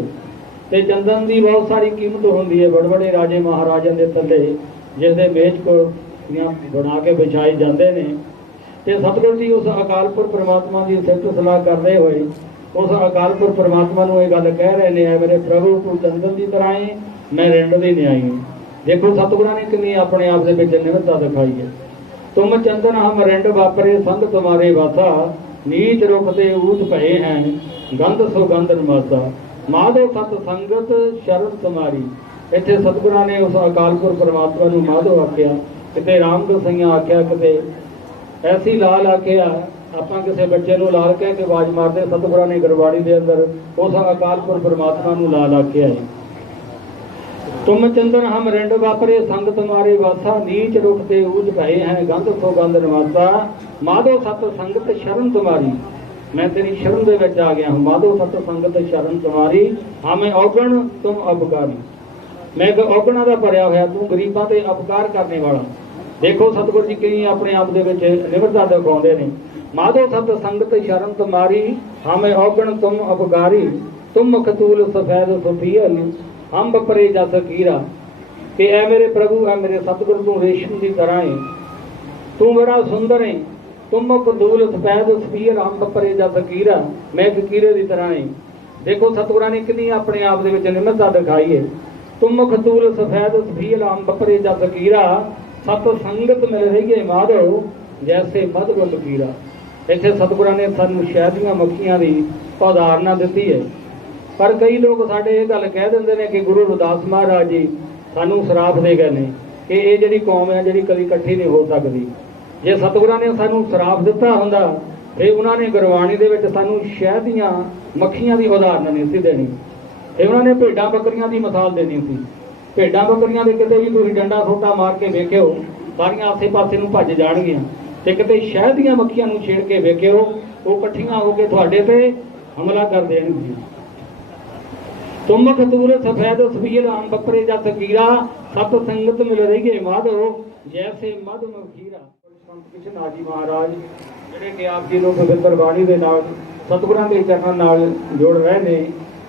तो चंदन की बहुत सारी कीमत होंगी है। बड़े बड़े राजे महाराजा के थले जिसके मेज को बना के बिछाए जाते हैं ਤੇ ਸਤਿਗੁਰੂ ਜੀ ਉਸ ਅਕਾਲ ਪੁਰਖ ਪ੍ਰਮਾਤਮਾ ਦੀ ਸਿਫਤ ਸਲਾਹ ਕਰਦੇ ਹੋਏ ਉਸ ਅਕਾਲ ਪੁਰਖ ਪ੍ਰਮਾਤਮਾ ਨੂੰ ਇਹ ਗੱਲ ਕਹਿ ਰਹੇ ਨੇ, ਐ ਮੇਰੇ ਪ੍ਰਭੂ ਤੂੰ ਚੰਦਨ ਦੀ ਤਰ੍ਹਾਂ ਹੈ, ਮੈਂ ਰਿੰਡ ਦੀ ਨਿਆਈ ਹਾਂ। ਦੇਖੋ ਸਤਿਗੁਰਾਂ ਨੇ ਕਿੰਨੀ ਆਪਣੇ ਆਪ ਦੇ ਵਿੱਚ ਨਿਮਰਤਾ ਦਿਖਾਈ ਹੈ। ਤੁਮ ਚੰਦਨ ਹਮ ਰਿੰਡ ਵਾਪਰੇ ਸੰਗ ਤੁਮਾਰੇ ਵਾਸਾ, ਨੀਚ ਰੁਖਤੇ ਊਚ ਭਏ ਹੈ ਗੰਧ ਸੁਗੰਧ ਨਮਾਸਾ, ਮਾਧੋ ਸਤ ਸੰਗਤ ਸ਼ਰਨ ਤੁਮਾਰੀ। ਇੱਥੇ ਸਤਿਗੁਰਾਂ ਨੇ ਉਸ ਅਕਾਲ ਪੁਰਖ ਪ੍ਰਮਾਤਮਾ ਨੂੰ ਮਾਧੋ ਆਖਿਆ, ਕਿਤੇ ਰਾਮ ਗਸਈਆਂ ਆਖਿਆ, ਕਿਤੇ ਐਸੀ ਲਾਲ ਆਖਿਆ। ਆਪਾਂ ਕਿਸੇ ਬੱਚੇ ਨੂੰ ਲਾਲ ਕਹਿ ਕੇ ਆਵਾਜ਼ ਮਾਰਦੇ, ਸਤਿਗੁਰਾਂ ਨੇ ਗੁਰਬਾਣੀ ਦੇ ਅੰਦਰ ਉਸ ਅਕਾਲ ਪੁਰਖ ਪ੍ਰਮਾਤਮਾ ਨੂੰ ਲਾਲ ਆਖਿਆ ਹੈ। ਤੁਮ ਚੰਦਨ ਹਮ ਰਿੰਡ ਵਾਪਰੇ ਸੰਗ ਤੁਮਾਰੇ ਵਾਸਾ, ਨੀਚ ਰੁਖਤੇ ਊਜ ਭਏ ਹੈ ਗੰਧ ਸੁਗੰਧ ਨਵਾਸਾ, ਮਾਧੋ ਸਤ ਸੰਗਤ ਸ਼ਰਨ ਤੁਮਾਰੀ। ਮੈਂ ਤੇਰੀ ਸ਼ਰਨ ਦੇ ਵਿੱਚ ਆ ਗਿਆ ਹਾਂ। ਮਾਧੋ ਸਤ ਸੰਗਤ ਸ਼ਰਨ ਤੁਮਾਰੀ, ਹਮੇ ਔਗਣ ਤੁਮ ਅਪਕਾਰੀ। ਮੈਂ ਇੱਕ ਔਗਣਾਂ ਦਾ ਭਰਿਆ ਹੋਇਆ, ਤੂੰ ਗਰੀਬਾਂ ਤੇ ਅਪਕਾਰ ਕਰਨੇ ਵਾਲਾ। ਦੇਖੋ ਸਤਿਗੁਰੂ ਜੀ ਕਈ ਆਪਣੇ ਆਪ ਦੇ ਵਿੱਚ ਨਿਮਰਤਾ ਦਿਖਾਉਂਦੇ ਨੇ। ਮਾਧੋ ਸਤ ਸੰਗਤ ਸ਼ਰਨ ਤੁਮਾਰੀ, ਹਮੇ ਔਗਣ ਤੁਮ ਅਪਕਾਰੀ, ਤੁਮ ਮਖਤੂਲ ਸਫੈਦ ਸੁਫੀਅਲ ਹਮ ਬਪਰੇ ਜਸ ਕੀਰਾ। ਕਿ ਐ ਮੇਰੇ ਪ੍ਰਭੂ, ਐ ਮੇਰੇ ਸਤਿਗੁਰੂ, ਤੂੰ ਰੇਸ਼ਮ ਦੀ ਤਰ੍ਹਾਂ ਹੈ, ਤੂੰ ਬੜਾ ਸੁੰਦਰ ਹੈ। ਤੁਮ ਮਖਤੂਲ ਸਫੈਦ ਸੁਫੀਅਲ ਹਮ ਬਪਰੇ ਜਸ ਕੀਰਾ, ਮੈਂ ਇੱਕ ਕੀਰੇ ਦੀ ਤਰ੍ਹਾਂ ਹੈ। ਦੇਖੋ ਸਤਿਗੁਰਾਂ ਨੇ ਕਿੰਨੀ ਆਪਣੇ ਆਪ ਦੇ ਵਿੱਚ ਨਿਮਰਤਾ ਦਿਖਾਈ ਹੈ। ਤੁਮ ਮਖਤੂਲ ਸਫੈਦ ਸੁਫੀਅਲ ਹਮ ਬਪਰੇ ਜਸ ਕੀਰਾ, ਸਤ ਸੰਗਤ ਮਿਲ ਰਹੀ ਹੈ ਮਾਧੋ ਜੈਸੇ ਮਧ ਗੁੰਦ ਕੀਰਾ। ਇੱਥੇ ਸਤਿਗੁਰਾਂ ਨੇ ਸਾਨੂੰ ਸ਼ਹਿਦ ਦੀਆਂ ਮੱਖੀਆਂ ਦੀ ਉਦਾਹਰਨਾਂ ਦਿੱਤੀ ਹੈ। ਪਰ ਕਈ ਲੋਕ ਸਾਡੇ ਇਹ ਗੱਲ ਕਹਿ ਦਿੰਦੇ ਨੇ ਕਿ ਗੁਰੂ ਰਵਿਦਾਸ ਮਹਾਰਾਜ ਜੀ ਸਾਨੂੰ ਸ਼ਰਾਪ ਦੇ ਗਏ ਨੇ ਕਿ ਇਹ ਜਿਹੜੀ ਕੌਮ ਹੈ ਜਿਹੜੀ ਕਦੀ ਇਕੱਠੀ ਨਹੀਂ ਹੋ ਸਕਦੀ। ਜੇ ਸਤਿਗੁਰਾਂ ਨੇ ਸਾਨੂੰ ਸ਼ਰਾਪ ਦਿੱਤਾ ਹੁੰਦਾ ਫਿਰ ਉਹਨਾਂ ਨੇ ਗੁਰਬਾਣੀ ਦੇ ਵਿੱਚ ਸਾਨੂੰ ਸ਼ਹਿਦ ਦੀਆਂ ਮੱਖੀਆਂ ਦੀ ਉਦਾਹਰਨ ਨਹੀਂ ਸੀ ਦੇਣੀ। ਫਿਰ ਉਹਨਾਂ ਨੇ ਭੇਡਾਂ ਬੱਕਰੀਆਂ ਦੀ ਮਿਸਾਲ ਦੇਣੀ ਸੀ। ਭੇਡਾਂ ਬੱਕਰੀਆਂ ਦੇ ਕਿਤੇ ਵੀ ਤੁਸੀਂ ਡੰਡਾ ਸੋਟਾ ਮਾਰ ਕੇ ਵੇਖਿਓ, ਸਾਰੀਆਂ ਆਸੇ ਪਾਸੇ ਨੂੰ ਭੱਜ ਜਾਣਗੀਆਂ। ਤੇ ਕਿਤੇ ਸ਼ਹਿਦ ਦੀਆਂ ਮੱਖੀਆਂ ਨੂੰ ਛੇੜ ਕੇ ਵੇਖਿਓ, ਉਹ ਇਕੱਠੀਆਂ ਹੋ ਕੇ ਤੁਹਾਡੇ ਤੇ ਹਮਲਾ ਕਰ ਦੇਣਗੀਆਂ। ਤੁਮ ਖਤੂਰ ਸਫੈਦ ਸੁਫੀਅਲ ਹਮ ਬੱਪਰੇ ਜਸ ਕੀਰਾ, ਸਤ ਸੰਗਤ ਮਿਲ ਰਹੀ ਹੈ ਮਾਧੋ ਜੈਸੇ ਮਧ ਮਖੀਰਾ। ਸੰਤ ਕ੍ਰਿਸ਼ਨ ਜੀ ਮਹਾਰਾਜ ਜਿਹੜੇ ਕਿ ਆਪ ਜੀ ਨੂੰ ਪਵਿੱਤਰ ਬਾਣੀ ਦੇ ਨਾਲ ਸਤਿਗੁਰਾਂ ਦੇ ਚਰਨਾਂ ਨਾਲ ਜੋੜ ਰਹੇ ਨੇ,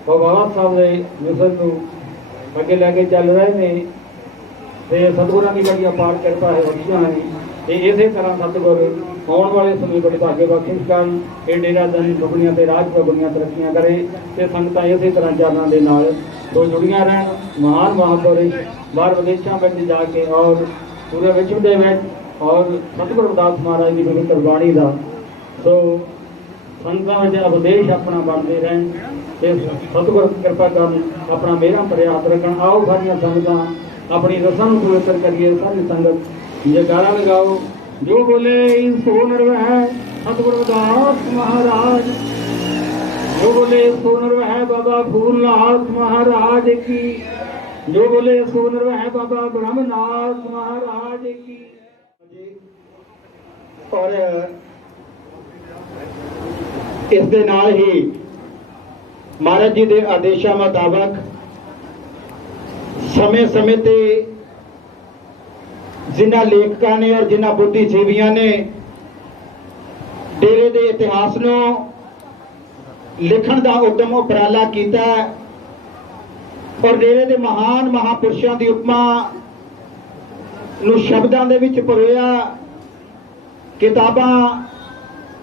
ਉਹ ਬਾਬਾ ਸਾਹਿਬ ਦੇ ਮਿਸ਼ਨ ਨੂੰ ਅੱਗੇ ਲੈ ਕੇ ਚੱਲ ਰਹੇ ਨੇ ਤੇ ਸਤਿਗੁਰਾਂ ਦੀ ਬੜੀ ਅਪਾਰ ਕਿਰਪਾ ਹੈ, ਬਖਸ਼ਿਸ਼ਾਂ ਨੇ। ਤੇ ਇਸੇ ਤਰ੍ਹਾਂ ਸਤਿਗੁਰ ਆਉਣ ਵਾਲੇ ਸਮੇਂ ਬੜੇ ਭਾਗੇ ਬਖਸ਼ਿਸ਼ ਕਰਨ, ਇਹ ਡੇਰਾ ਦਾਨੀ ਸੁਪਨੀਆਂ ਤੇ ਰਾਜ ਪ੍ਰਭੂਆਂ ਤਰੱਕੀਆਂ ਕਰੇ ਤੇ ਸੰਗਤਾਂ ਇਸੇ ਤਰ੍ਹਾਂ ਚਰਨਾਂ ਦੇ ਨਾਲ ਤੋਂ ਜੁੜੀਆਂ ਰਹਿਣ। ਮਹਾਨ ਮਹਾਂਪੁਰਸ਼ ਬਾਹਰ ਵਿਦੇਸ਼ਾਂ ਵਿੱਚ ਜਾ ਕੇ ਔਰ ਪੂਰੇ ਵਿਸ਼ਵ ਦੇ ਵਿੱਚ ਔਰ ਸਤਿਗੁਰੂ ਰਵਿਦਾਸ ਮਹਾਰਾਜ ਦੀ ਪਵਿੱਤਰ ਬਾਣੀ ਦਾ ਸੋ ਸੰਗਤਾਂ ਵਿੱਚ ਉਪਦੇਸ਼ ਆਪਣਾ ਬਣਦੇ ਰਹਿਣ ਤੇ ਸਤਿਗੁਰ ਕਿਰਪਾ ਕਰਨ, ਆਪਣਾ ਮਿਹਰਾਂ ਭਰਿਆ ਹੱਥ ਰੱਖਣ। ਆਓ ਸਾਰੀਆਂ ਸੰਗਤਾਂ ਆਪਣੀ ਰਸਾਂ ਨੂੰ ਪਵਿੱਤਰ ਕਰੀਏ। ਸਾਰੀ ਸੰਗਤ ਜੈਕਾਰਾ ਲਗਾਓ। ਜੋ ਬੋਲੇ ਸੋ ਨਿਰਵਹਿ ਸਤਿਗੁਰੂ ਰਵਿਦਾਸ ਮਹਾਰਾਜ, ਜੋ ਬੋਲੇ ਸੋ ਨਿਰਵਹਿ ਬਾਬਾ ਫੂਲਨਾਥ ਮਹਾਰਾਜ ਕੀ, ਜੋ ਬੋਲੇ ਸੋ ਨਿਰਵਹਿ ਬਾਬਾ ਬ੍ਰਹਮਨਾਥ ਮਹਾਰਾਜ ਕੀ। ਔਰ ਇਸ ਦੇ ਨਾਲ ਹੀ ਮਹਾਰਾਜ ਜੀ ਦੇ ਆਦੇਸ਼ਾਂ ਮੁਤਾਬਕ ਸਮੇਂ-ਸਮੇਂ ਤੇ ਜਿਨ੍ਹਾਂ ਲੇਖਕਾਂ ਨੇ ਔਰ ਜਿਨ੍ਹਾਂ ਬੁੱਧੀਜੀਵੀਆਂ ਨੇ ਡੇਰੇ ਦੇ ਇਤਿਹਾਸ ਨੂੰ ਲਿਖਣ ਦਾ ਉਦਮ ਉਪਰਾਲਾ ਕੀਤਾ ਔਰ ਡੇਰੇ ਦੇ ਮਹਾਨ ਮਹਾਪੁਰਸ਼ਾਂ ਦੀ ਉਪਮਾ ਨੂੰ ਸ਼ਬਦਾਂ ਦੇ ਵਿੱਚ ਪਰੋਇਆ, ਕਿਤਾਬਾਂ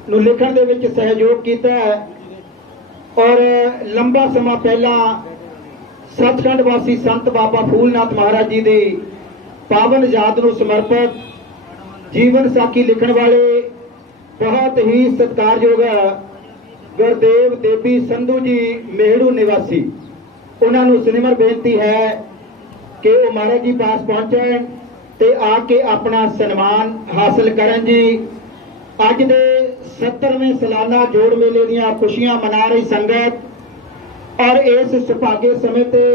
ਨੂੰ ਲਿਖਣ ਦੇ ਵਿੱਚ ਸਹਿਯੋਗ ਕੀਤਾ ਔਰ ਲੰਬਾ ਸਮਾਂ ਪਹਿਲਾਂ ਸੱਚਖੰਡ ਵਾਸੀ ਸੰਤ ਬਾਬਾ ਫੂਲਨਾਥ ਮਹਾਰਾਜ ਜੀ ਦੀ ਪਾਵਨ ਯਾਦ ਨੂੰ ਸਮਰਪਿਤ ਜੀਵਨ ਸਾਖੀ ਲਿਖਣ ਵਾਲੇ ਬਹੁਤ ਹੀ ਸਤਿਕਾਰਯੋਗ ਗੁਰਦੇਵ ਦੇਵੀ ਸੰਧੂ ਜੀ ਮੇਹੜੂ ਨਿਵਾਸੀ, ਉਹਨਾਂ ਨੂੰ ਸਿਨੇਮਰ ਬੇਨਤੀ ਹੈ ਕਿ ਉਹ ਮਹਾਰਾਜ ਜੀ ਪਾਸ ਪਹੁੰਚਣ ਤੇ ਆ ਕੇ ਆਪਣਾ ਸਨਮਾਨ ਹਾਸਲ ਕਰਨ ਜੀ। ਅੱਜ ਦੇ 70ਵੇਂ ਸਾਲਾਨਾ ਜੋੜ ਮੇਲੇ ਦੀਆਂ ਖੁਸ਼ੀਆਂ ਮਨਾ ਰਹੀ ਸੰਗਤ ਔਰ ਇਸ ਸੁਭਾਗੇ ਸਮੇਂ ਤੇ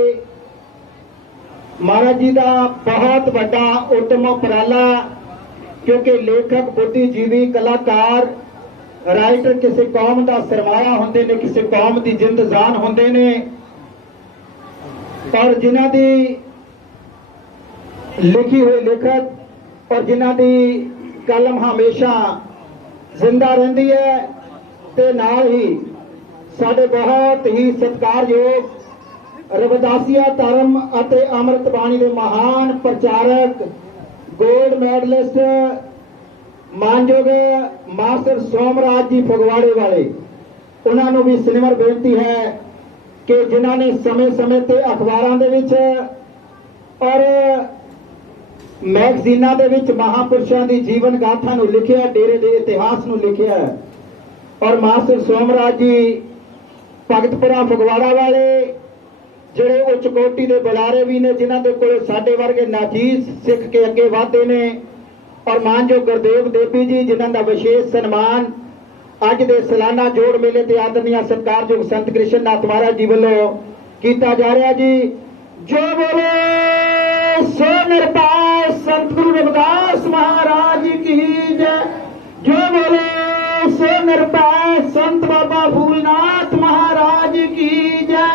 ਮਹਾਰਾਜ ਜੀ ਦਾ ਬਹੁਤ ਵੱਡਾ ਉਦਮ ਉਪਰਾਲਾ, ਕਿਉਂਕਿ ਲੇਖਕ ਬੁੱਧੀਜੀਵੀ ਕਲਾਕਾਰ ਰਾਈਟਰ ਕਿਸੇ ਕੌਮ ਦਾ ਸਰਮਾਇਆ ਹੁੰਦੇ ਨੇ, ਕਿਸੇ ਕੌਮ ਦੀ ਜਿੰਦ ਜਾਨ ਹੁੰਦੇ ਨੇ ਔਰ ਜਿਨ੍ਹਾਂ ਦੀ ਲਿਖੀ ਹੋਈ ਲਿਖਤ ਔਰ ਜਿਨ੍ਹਾਂ ਦੀ ਕਲਮ ਹਮੇਸ਼ਾ ਜ਼ਿੰਦਾ ਰਹਿੰਦੀ ਹੈ। ਤੇ ਨਾਲ ਹੀ ਸਾਡੇ ਬਹੁਤ ਹੀ ਸਤਿਕਾਰਯੋਗ ਰਵਿਦਾਸੀਆ ਧਰਮ ਅਤੇ ਅੰਮ੍ਰਿਤ ਬਾਣੀ ਦੇ ਮਹਾਨ ਪ੍ਰਚਾਰਕ, ਗੋਲਡ ਮੈਡਲਿਸਟ ਮਾਨਯੋਗ ਮਾਸਟਰ ਸੋਮਰਾਜ ਜੀ ਫਗਵਾੜੇ ਵਾਲੇ, ਉਹਨਾਂ ਨੂੰ ਵੀ ਸਿਨੇਮਰ ਬੇਨਤੀ ਹੈ ਕਿ ਜਿਨ੍ਹਾਂ ਨੇ ਸਮੇਂ-ਸਮੇਂ ਤੇ ਅਖਬਾਰਾਂ ਦੇ ਵਿੱਚ ਔਰ ਮੈਗਜ਼ੀਨਾਂ ਦੇ ਵਿੱਚ ਮਹਾਪੁਰਸ਼ਾਂ ਦੀ ਜੀਵਨ ਗਾਥਾ ਨੂੰ ਲਿਖਿਆ, ਡੇਰੇ ਦੇ ਇਤਿਹਾਸ ਨੂੰ ਲਿਖਿਆ। ਔਰ ਮਾਸਟਰ ਸੋਮਰਾਜ ਜੀ ਭਗਤਪੁਰਾ ਫਗਵਾੜਾ ਵਾਲੇ ਜਿਹੜੇ ਉੱਚ ਕੋਟੀ ਦੇ ਬੁਲਾਰੇ ਵੀ ਨੇ, ਜਿਨ੍ਹਾਂ ਦੇ ਕੋਲ ਸਾਡੇ ਵਰਗੇ ਨਾਚੀਜ਼ ਸਿੱਖ ਕੇ ਅੱਗੇ ਵਧਦੇ ਨੇ। ਔਰ ਮਾਨਯੋਗ ਗੁਰਦੇਵ ਦੇਵੀ ਜੀ, ਜਿਨ੍ਹਾਂ ਦਾ ਵਿਸ਼ੇਸ਼ ਸਨਮਾਨ ਅੱਜ ਦੇ ਸਾਲਾਨਾ ਜੋੜ ਮੇਲੇ ਤੇ ਆਦਰਨੀय ਸਤਿਕਾਰਯੋਗ ਸੰਤ ਕ੍ਰਿਸ਼ਨ ਨਾਥ ਮਹਾਰਾਜ ਜੀ ਵੱਲੋਂ ਕੀਤਾ ਜਾ ਰਿਹਾ ਜੀ। ਜੋ ਬੋਲੇ ਸੋ ਨਿਰਭੈ ਸੰਤ ਗੁਰੂ ਰਵਿਦਾਸ ਮਹਾਰਾਜ ਕੀ ਜੈ। ਜੋ ਬੋਲੇ ਸੋ ਨਿਰਭੈ ਸੰਤ ਬਾਬਾ ਫੂਲਨਾਥ ਮਹਾਰਾਜ ਕੀ ਜੈ।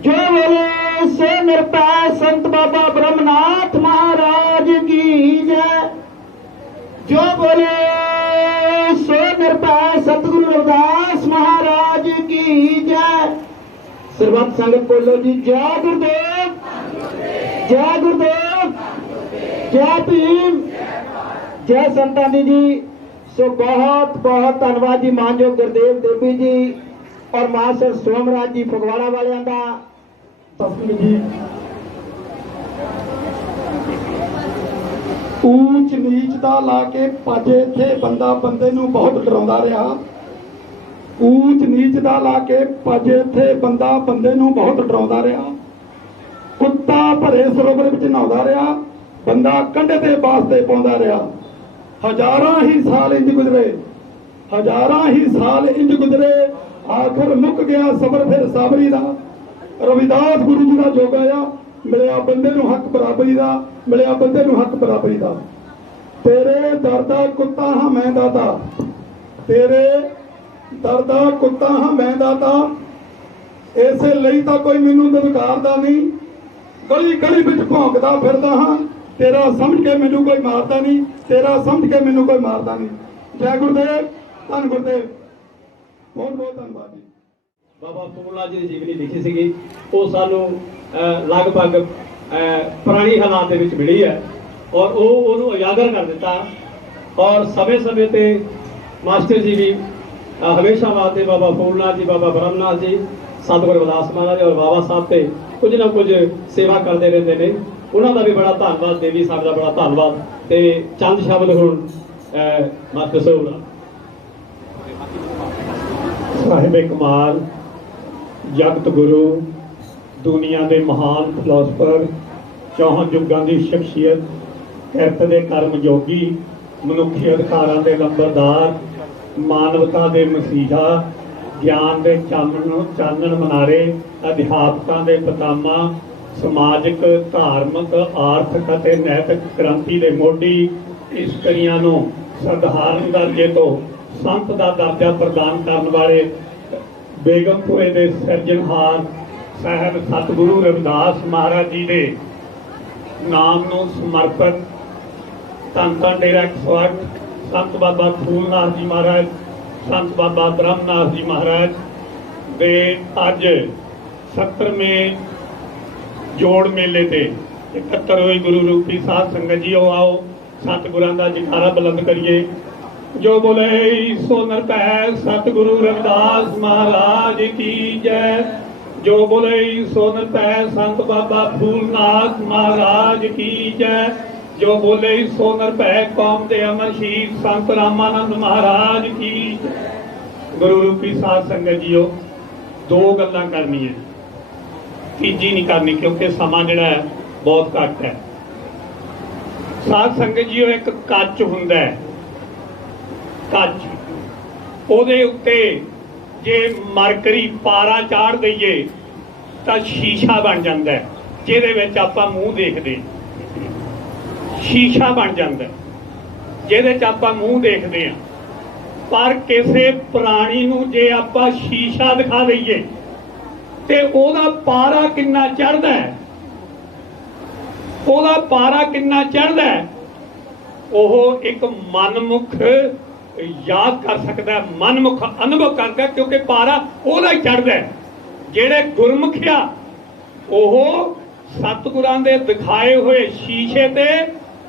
ਜੋ ਬੋਲੇ ਸੋ ਨਿਰਭੈ ਸੰਤ ਬਾਬਾ ਬ੍ਰਹਮਨਾਥ ਮਹਾਰਾਜ ਕੀ ਜੈ। ਜੋ ਬੋਲੇ ਸੋ ਨਿਰਭੈ ਸਤਿਗੁਰੂ ਰਵਿਦਾਸ ਮਹਾਰਾਜ ਕੀ ਜੈ। ਸਰਬੱਤ ਸੰਗਤ ਬੋਲੋ ਜੀ, ਜੈ ਗੁਰਦੇਵ, ਜੈ ਗੁਰਦੇਵ, ਜੈ ਭੀਮ, ਜੈ ਸੰਤਾਂ ਦੀ ਜੀ। ਸੋ ਬਹੁਤ ਬਹੁਤ ਧੰਨਵਾਦ ਜੀ ਮਾਨਯੋਗ ਗੁਰਦੇਵ ਦੇਵੀ ਜੀ ਔਰ ਮਾਸਟਰ ਸੋਮਰਾਜ ਜੀ ਫਗਵਾੜਾ ਵਾਲਿਆਂ ਦਾ। ਸਤਿਗੁਰੂ ਜੀ, ਊਚ ਨੀਚ ਦਾ ਲਾ ਕੇ ਭੱਜ ਇੱਥੇ ਬੰਦਾ ਬੰਦੇ ਨੂੰ ਬਹੁਤ ਡਰਾਉਂਦਾ ਰਿਹਾ। ਊਚ ਨੀਚ ਦਾ ਲਾ ਕੇ ਭੱਜ ਇੱਥੇ ਬੰਦਾ ਬੰਦੇ ਨੂੰ ਬਹੁਤ ਡਰਾਉਂਦਾ ਰਿਹਾ। ਕੁੱਤਾ ਭਰੇ ਸਰੋਵਰ ਵਿੱਚ ਨਹਾਉਂਦਾ ਰਿਹਾ, ਬੰਦਾ ਕੰਢੇ ਤੇ ਵਾਸਤੇ ਪਾਉਂਦਾ ਰਿਹਾ। ਹਜ਼ਾਰਾਂ ਹੀ ਸਾਲ ਇੰਜ ਗੁਜ਼ਰੇ, ਹਜ਼ਾਰਾਂ ਹੀ ਸਾਲ ਇੰਜ ਗੁਜ਼ਰੇ, ਆਖਰ ਮੁੱਕ ਗਿਆ ਸਬਰ ਫਿਰ ਸਾਬਰੀ ਦਾ। ਰਵਿਦਾਸ ਗੁਰੂ ਜੀ ਦਾ ਜੋਗ ਆਇਆ, ਮਿਲਿਆ ਬੰਦੇ ਨੂੰ ਹੱਕ ਬਰਾਬਰੀ ਦਾ, ਮਿਲਿਆ ਬੰਦੇ ਨੂੰ ਹੱਕ ਬਰਾਬਰੀ ਦਾ। ਤੇਰੇ ਦਰ ਦਾ ਕੁੱਤਾ ਹਾਂ ਮੈਂ ਦਾਤਾ, ਤੇਰੇ ਦਰ ਦਾ ਕੁੱਤਾ ਹਾਂ ਮੈਂ ਦਾਤਾ। ਇਸੇ ਲਈ ਤਾਂ ਕੋਈ ਮੈਨੂੰ ਦਰਕਾਰਦਾ ਨਹੀਂ, ਗਲੀ ਗਲੀ ਵਿੱਚ ਭੌਂਕਦਾ ਫਿਰਦਾ ਹਾਂ। ਤੇਰਾ ਸਮਝ ਕੇ ਮੈਨੂੰ ਕੋਈ ਮਾਰਦਾ ਨਹੀਂ, ਤੇਰਾ ਸਮਝ ਕੇ ਮੈਨੂੰ ਕੋਈ ਮਾਰਦਾ ਨਹੀਂ। ਜੈ ਗੁਰਦੇਵ, ਧੰਨ ਗੁਰਦੇਵ, ਬਹੁਤ ਬਹੁਤ ਧੰਨਵਾਦ ਜੀ। ਬਾਬਾ ਫੂਲਨਾਥ ਜੀ ਦੀ ਜੀਵਨੀ ਲਿਖੀ ਸੀਗੀ, ਉਹ ਸਾਨੂੰ ਲਗਭਗ ਪੁਰਾਣੀ ਹਾਲਾਤ ਦੇ ਵਿੱਚ ਮਿਲੀ ਹੈ ਔਰ ਉਹ ਉਹਨੂੰ ਉਜਾਗਰ ਕਰ ਦਿੱਤਾ। ਔਰ ਸਮੇਂ-ਸਮੇਂ ਤੇ ਮਾਸਟਰ ਜੀ ਵੀ ਹਮੇਸ਼ਾ ਵਾਸਤੇ ਬਾਬਾ ਫੂਲਨਾਥ ਜੀ, ਬਾਬਾ ਬ੍ਰਹਮਨਾਥ ਜੀ, ਸਤਿਗੁਰੂ ਰਵਿਦਾਸ ਮਹਾਰਾਜ ਔਰ ਬਾਬਾ ਸਾਹਿਬ ਤੇ ਕੁਝ ਨਾ ਕੁਝ ਸੇਵਾ ਕਰਦੇ ਰਹਿੰਦੇ ਨੇ। ਉਹਨਾਂ ਦਾ ਵੀ ਬੜਾ ਧੰਨਵਾਦ, ਦੇਵੀ ਸਾਹਿਬ ਦਾ ਬੜਾ ਧੰਨਵਾਦ। ਤੇ ਚੰਦ ਸ਼ਬਦ ਹੁਣ ਮਾਸਟਰ ਸਾਹਿਬ ਸਾਹਿਬੇ ਕਮਾਲ, ਜਗਤ ਗੁਰੂ, ਦੁਨੀਆ ਦੇ ਮਹਾਨ ਫਿਲਾਸਫਰ, ਚੌਹਾਂ ਯੁੱਗਾਂ ਦੀ ਸ਼ਖਸੀਅਤ, ਕਿਰਤ ਦੇ ਕਰਮ ਯੋਗੀ, ਮਨੁੱਖੀ ਅਧਿਕਾਰਾਂ ਦੇ ਲੰਬਰਦਾਰ, ਮਾਨਵਤਾ ਦੇ ਮਸੀਹਾ, ਗਿਆਨ ਦੇ ਚਾਨਣ ਮਨਾਰੇ, ਅਧਿਆਪਕਾਂ ਦੇ ਪਿਤਾਮਾ, ਸਮਾਜਿਕ, ਧਾਰਮਿਕ, ਆਰਥਿਕ ਅਤੇ ਨੈਤਿਕ ਕ੍ਰਾਂਤੀ ਦੇ ਮੋਢੀ, ਇਸਤਰੀਆਂ ਨੂੰ ਸਧਾਰਨ ਦਰਜੇ ਤੋਂ ਸੰਤ ਦਾ ਦਰਜਾ ਪ੍ਰਦਾਨ ਕਰਨ ਵਾਲੇ, ਬੇਗਮਪੁਰੇ ਦੇ ਸਿਰਜਣਹਾਰ ਸਾਹਿਬ ਸਤਿਗੁਰੂ ਰਵਿਦਾਸ ਮਹਾਰਾਜ ਜੀ ਦੇ ਨਾਮ ਨੂੰ ਸਮਰਪਿਤ ਧੰਨ ਧੰਨ ਡੇਰਾ 108 ਸੰਤ ਬਾਬਾ ਫੂਲਨਾਥ ਜੀ ਮਹਾਰਾਜ, ਸੰਤ ਬਾਬਾ ਬ੍ਰਹਮਨਾਥ ਜੀ ਮਹਾਰਾਜ ਦੇ ਅੱਜ 70ਵੇਂ ਜੋੜ ਮੇਲੇ ਤੇ ਇਕੱਤਰ ਹੋਈ ਗੁਰੂ ਰੂਪੀ ਸਾਧ ਸੰਗਤ ਜੀਓ, ਆਓ ਸਤਿਗੁਰਾਂ ਦਾ ਜੈਕਾਰਾ ਬੁਲੰਦ ਕਰੀਏ। ਜੋ ਬੋਲੇ ਸੋ ਨਿਰਭੈ ਸਤਿਗੁਰੂ ਰਵਿਦਾਸ ਮਹਾਰਾਜ ਕੀ ਜੈ। ਜੋ ਬੋਲੇ ਸੋ ਨਿਰਭੈ ਸੰਤ ਬਾਬਾ ਫੂਲਨਾਥ ਮਹਾਰਾਜ ਕੀ ਜੈ। ਜੋ ਬੋਲੇ ਸੋ ਨਿਰਭੈ ਕੌਮ ਦੇ ਅਮਰ ਸ਼ਹੀਦ ਸੰਤ ਰਾਮਾਨੰਦ ਮਹਾਰਾਜ ਕੀ ਜੈ। ਗੁਰੂ ਰੂਪੀ ਸਾਧ ਸੰਗਤ ਜੀਓ, ਦੋ ਗੱਲਾਂ ਕਰਨੀਆਂ, ਤੀਜੀ ਨਹੀਂ ਕਰਨੀ ਕਿਉਂਕਿ ਸਮਾਂ ਜਿਹੜਾ ਹੈ ਬਹੁਤ ਘੱਟ ਹੈ। ਸਾਧ ਸੰਗਤ ਜੀਓ, ਇੱਕ ਕੱਚ ਹੁੰਦਾ ਹੈ, ਕੱਚ, ਉਹਦੇ ਉੱਤੇ ਜੇ ਮਰਕਰੀ ਪਾਰਾ ਚਾੜ ਦਈਏ ਤਾਂ ਸ਼ੀਸ਼ਾ ਬਣ ਜਾਂਦਾ ਹੈ, ਜਿਹਦੇ ਵਿੱਚ ਆਪਾਂ ਮੂੰਹ ਦੇਖਦੇ। ਸ਼ੀਸ਼ਾ ਬਣ ਜਾਂਦਾ ਜਿਹਦੇ 'ਚ ਆਪਾਂ ਮੂੰਹ ਦੇਖਦੇ ਹਾਂ। ਪਰ ਕਿਸੇ ਪ੍ਰਾਣੀ ਨੂੰ ਜੇ ਆਪਾਂ ਸ਼ੀਸ਼ਾ ਦਿਖਾ ਦਈਏ ਤੇ ਉਹਦਾ ਪਾਰਾ ਕਿੰਨਾ ਚੜ੍ਹਦਾ ਹੈ, ਉਹਦਾ ਪਾਰਾ ਕਿੰਨਾ ਚੜ੍ਹਦਾ ਹੈ, ਉਹ ਇੱਕ ਮਨਮੁਖ ਯਾਦ ਕਰ ਸਕਦਾ, ਮਨਮੁਖ ਅਨੁਭਵ ਕਰਦਾ, ਕਿਉਂਕਿ ਪਾਰਾ ਉਹਦਾ ਹੀ ਚੜ੍ਹਦਾ। ਜਿਹੜੇ ਗੁਰਮੁਖ ਆ ਉਹ ਸਤਿਗੁਰਾਂ ਦੇ ਦਿਖਾਏ ਹੋਏ ਸ਼ੀਸ਼ੇ ਤੇ